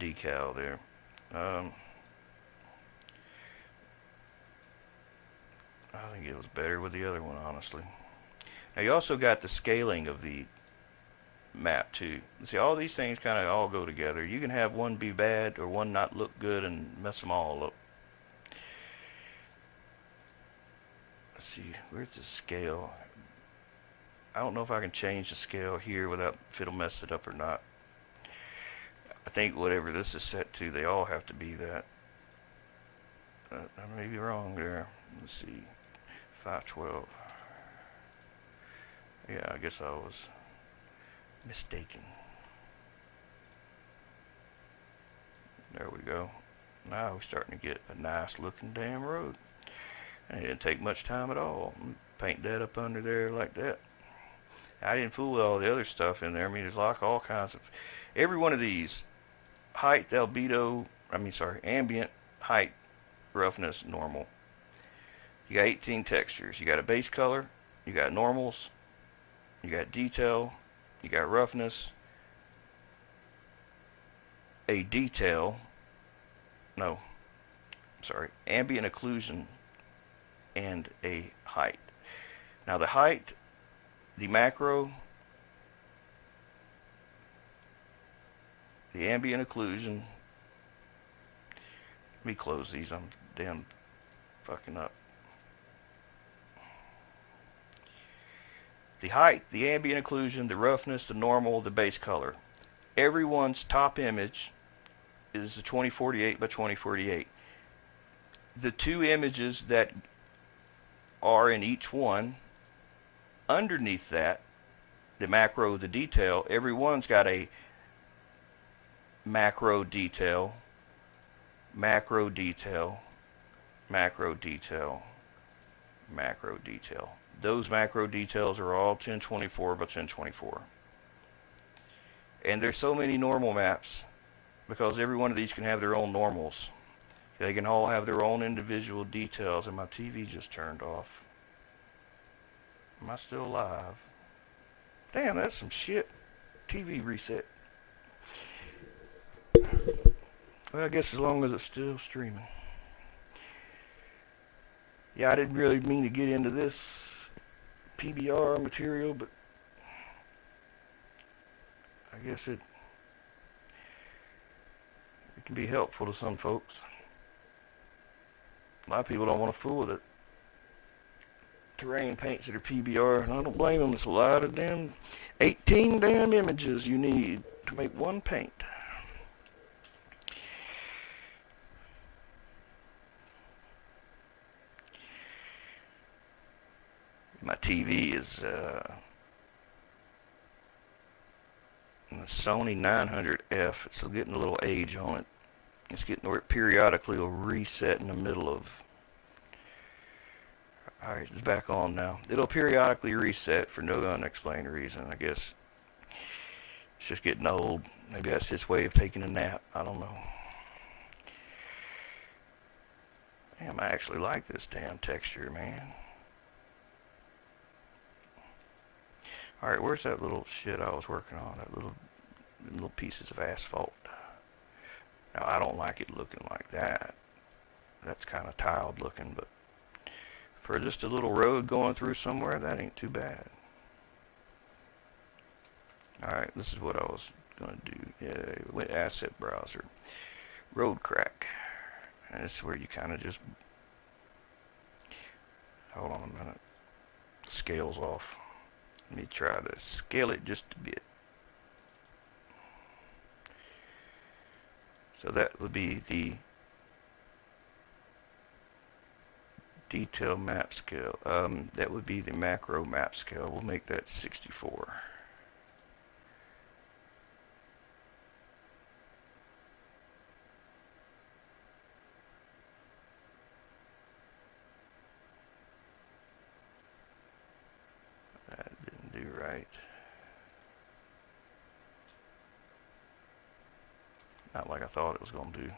Decal there. I think it was better with the other one, honestly. Now you also got the scaling of the map too. See, all these things kind of all go together. You can have one be bad or one not look good and mess them all up. Let's see, where's the scale? I don't know if I can change the scale here without if it'll mess it up or not. I think whatever this is set to, they all have to be that. I may be wrong there. Let's see, 512. Yeah, I guess I was mistaken. There we go. Now we're starting to get a nice looking damn road. And it didn't take much time at all. Paint that up under there like that. I didn't fool with all the other stuff in there. I mean, there's like all kinds of, every one of these, height, albedo, ambient, height, roughness, normal. You got 18 textures. You got a base color, you got normals, you got detail, you got roughness, a detail, ambient occlusion, and a height. Now the height, the macro, the ambient occlusion, let me close these, I'm damn fucking up. The height, the ambient occlusion, the roughness, the normal, the base color. Everyone's top image is the 2048 by 2048. The two images that are in each one, underneath that, the macro, the detail, everyone's got a macro detail, macro detail, macro detail, macro detail. Those macro details are all 1024 by 1024. And there's so many normal maps because every one of these can have their own normals. They can all have their own individual details. And my TV just turned off. Am I still alive? Damn, that's some shit. TV reset. Well, I guess as long as it's still streaming. Yeah, I didn't really mean to get into this PBR material, but I guess it can be helpful to some folks. A lot of people don't want to fool with it. Terrain paints that are PBR, and I don't blame them. It's a lot of 18 damn images you need to make one paint. My TV is a Sony 900F. It's getting a little age on it. It's getting where it periodically will reset in the middle of... Alright, it's back on now. It'll periodically reset for no unexplained reason. I guess it's just getting old. Maybe that's his way of taking a nap. I don't know. Damn, I actually like this damn texture, man. Alright, where's that little shit I was working on? That little pieces of asphalt. Now, I don't like it looking like that. That's kind of tiled looking, but for just a little road going through somewhere, that ain't too bad. Alright, this is what I was going to do. Yeah, asset browser. Road crack. And this is where you kind of just... Hold on a minute. Scales off. Let me try to scale it just a bit. So that would be the detail map scale. That would be the macro map scale. We'll make that 64. That didn't do right. Not like I thought it was going to do.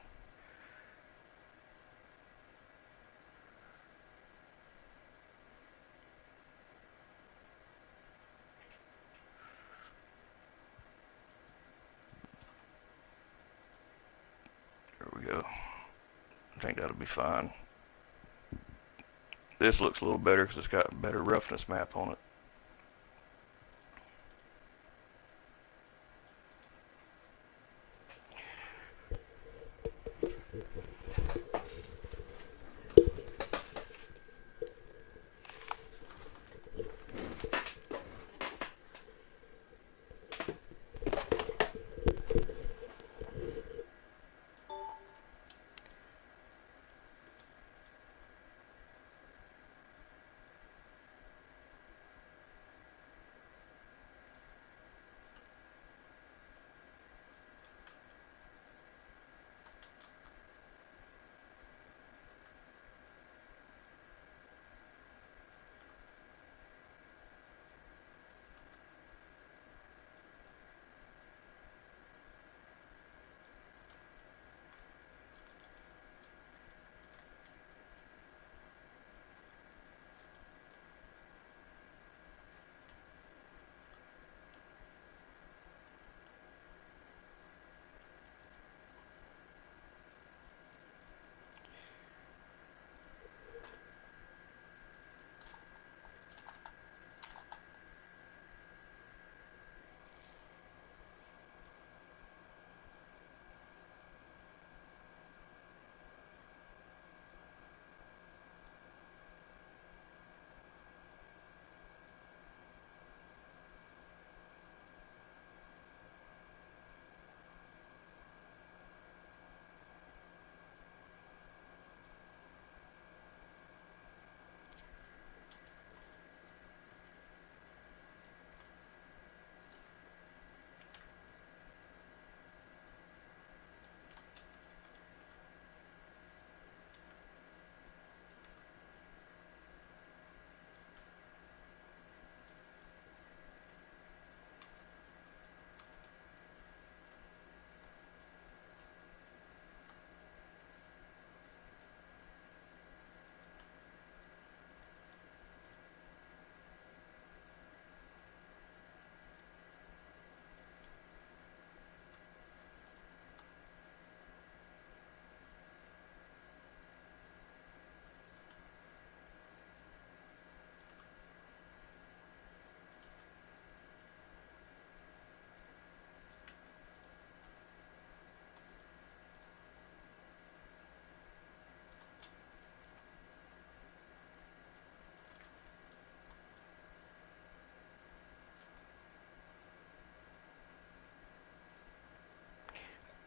There we go. I think that'll be fine. This looks a little better because it's got a better roughness map on it.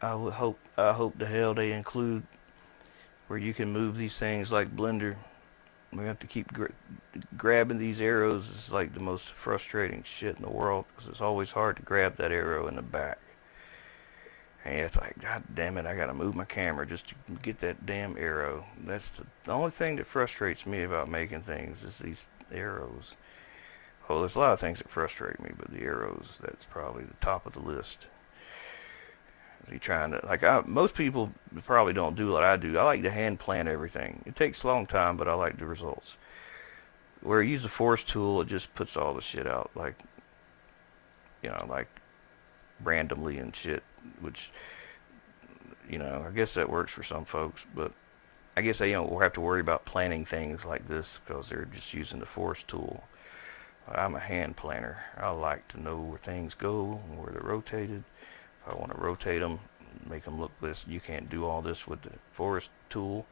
I hope the hell they include where you can move these things like Blender. We have to keep grabbing these arrows. Is like the most frustrating shit in the world because it's always hard to grab that arrow in the back. And it's like, God damn it, I gotta move my camera just to get that damn arrow. That's the only thing that frustrates me about making things is these arrows. Oh, there's a lot of things that frustrate me, but the arrows, that's probably the top of the list. You trying to, like, most people probably don't do what I do. I like to hand plan everything. It takes a long time, but I like the results. Where I use the force tool, it just puts all the shit out, like, like randomly and shit, which, I guess that works for some folks, but I guess they don't have to worry about planning things like this because they're just using the force tool. I'm a hand planner. I like to know where things go and where they're rotated. If I want to rotate them, make them look this, you can't do all this with the force tool.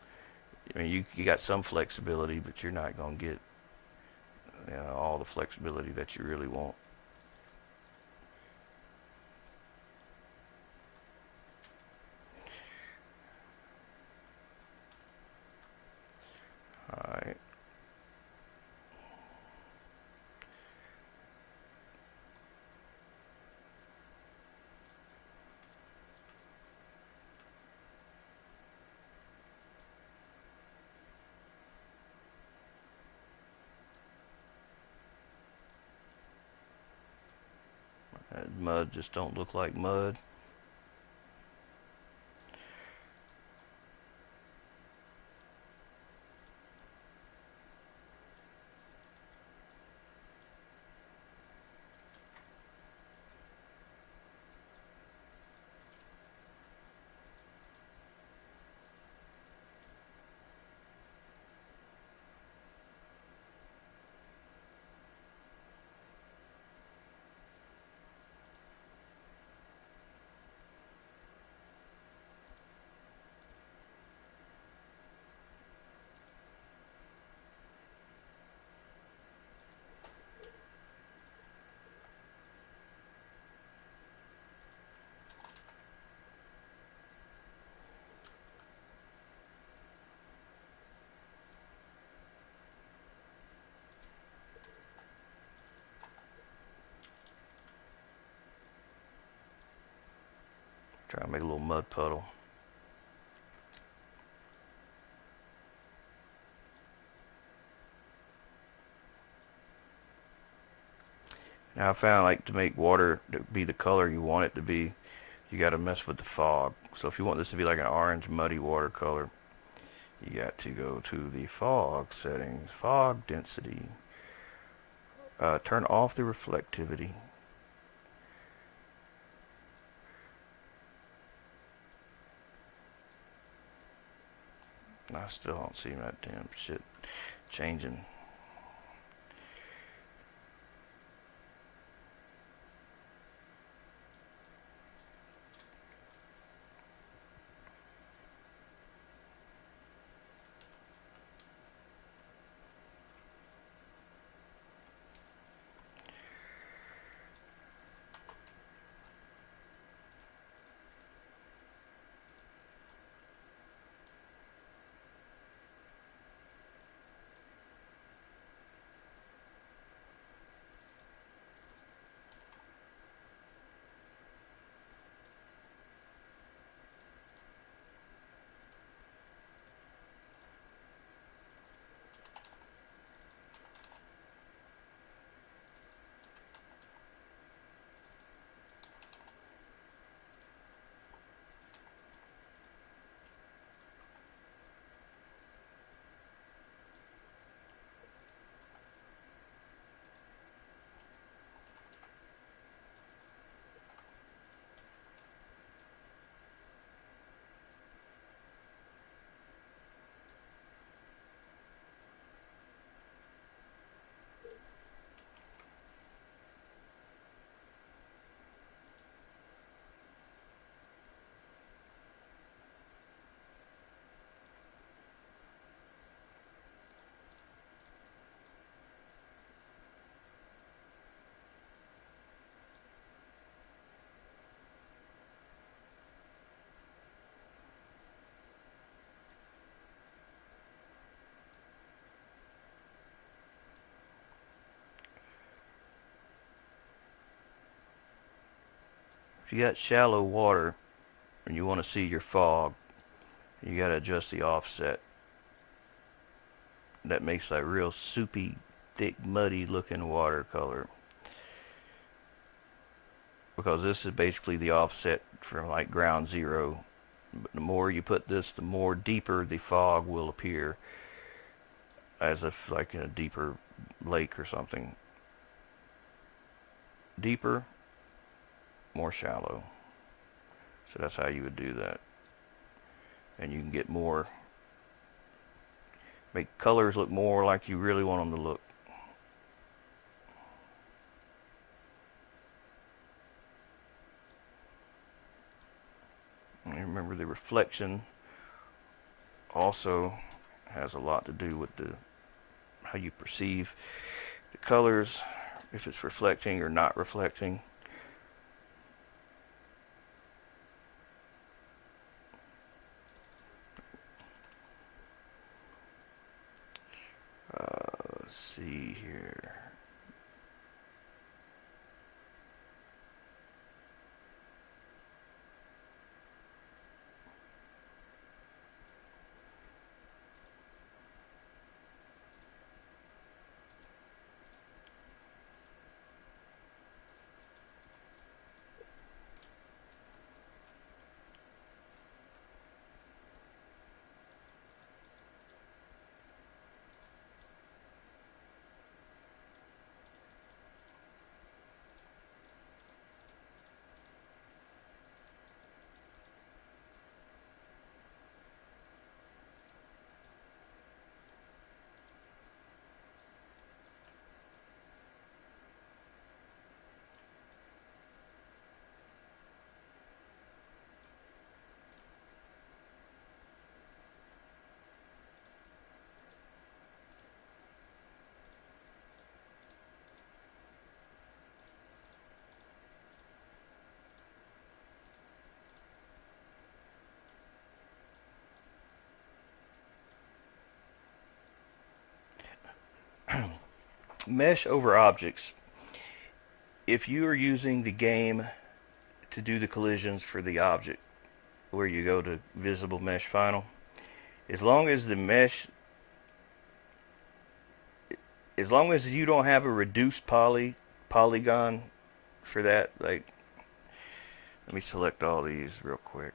I mean, you got some flexibility, but you're not going to get all the flexibility that you really want. Alright. That mud just don't look like mud. Try to make a little mud puddle. Now I found like to make water to be the color you want it to be, you got to mess with the fog. So if you want this to be like an orange muddy watercolor, you got to go to the fog settings, fog density, turn off the reflectivity. I still don't see that damn shit changing. if you got shallow water and you want to see your fog, you got to adjust the offset. That makes like real soupy, thick, muddy looking watercolor. Because this is basically the offset from like ground zero. But the more you put this, the more deeper the fog will appear, as if like in a deeper lake or something. Deeper, more shallow. So that's how you would do that. And you can get more, make colors look more like you really want them to look. And remember, the reflection also has a lot to do with how you perceive the colors, if it's reflecting or not reflecting. Let's see here. Mesh over objects. If you are using the game to do the collisions for the object, where you go to visible mesh final, as long as the mesh, as long as you don't have a reduced polygon for that, like, let me select all these real quick.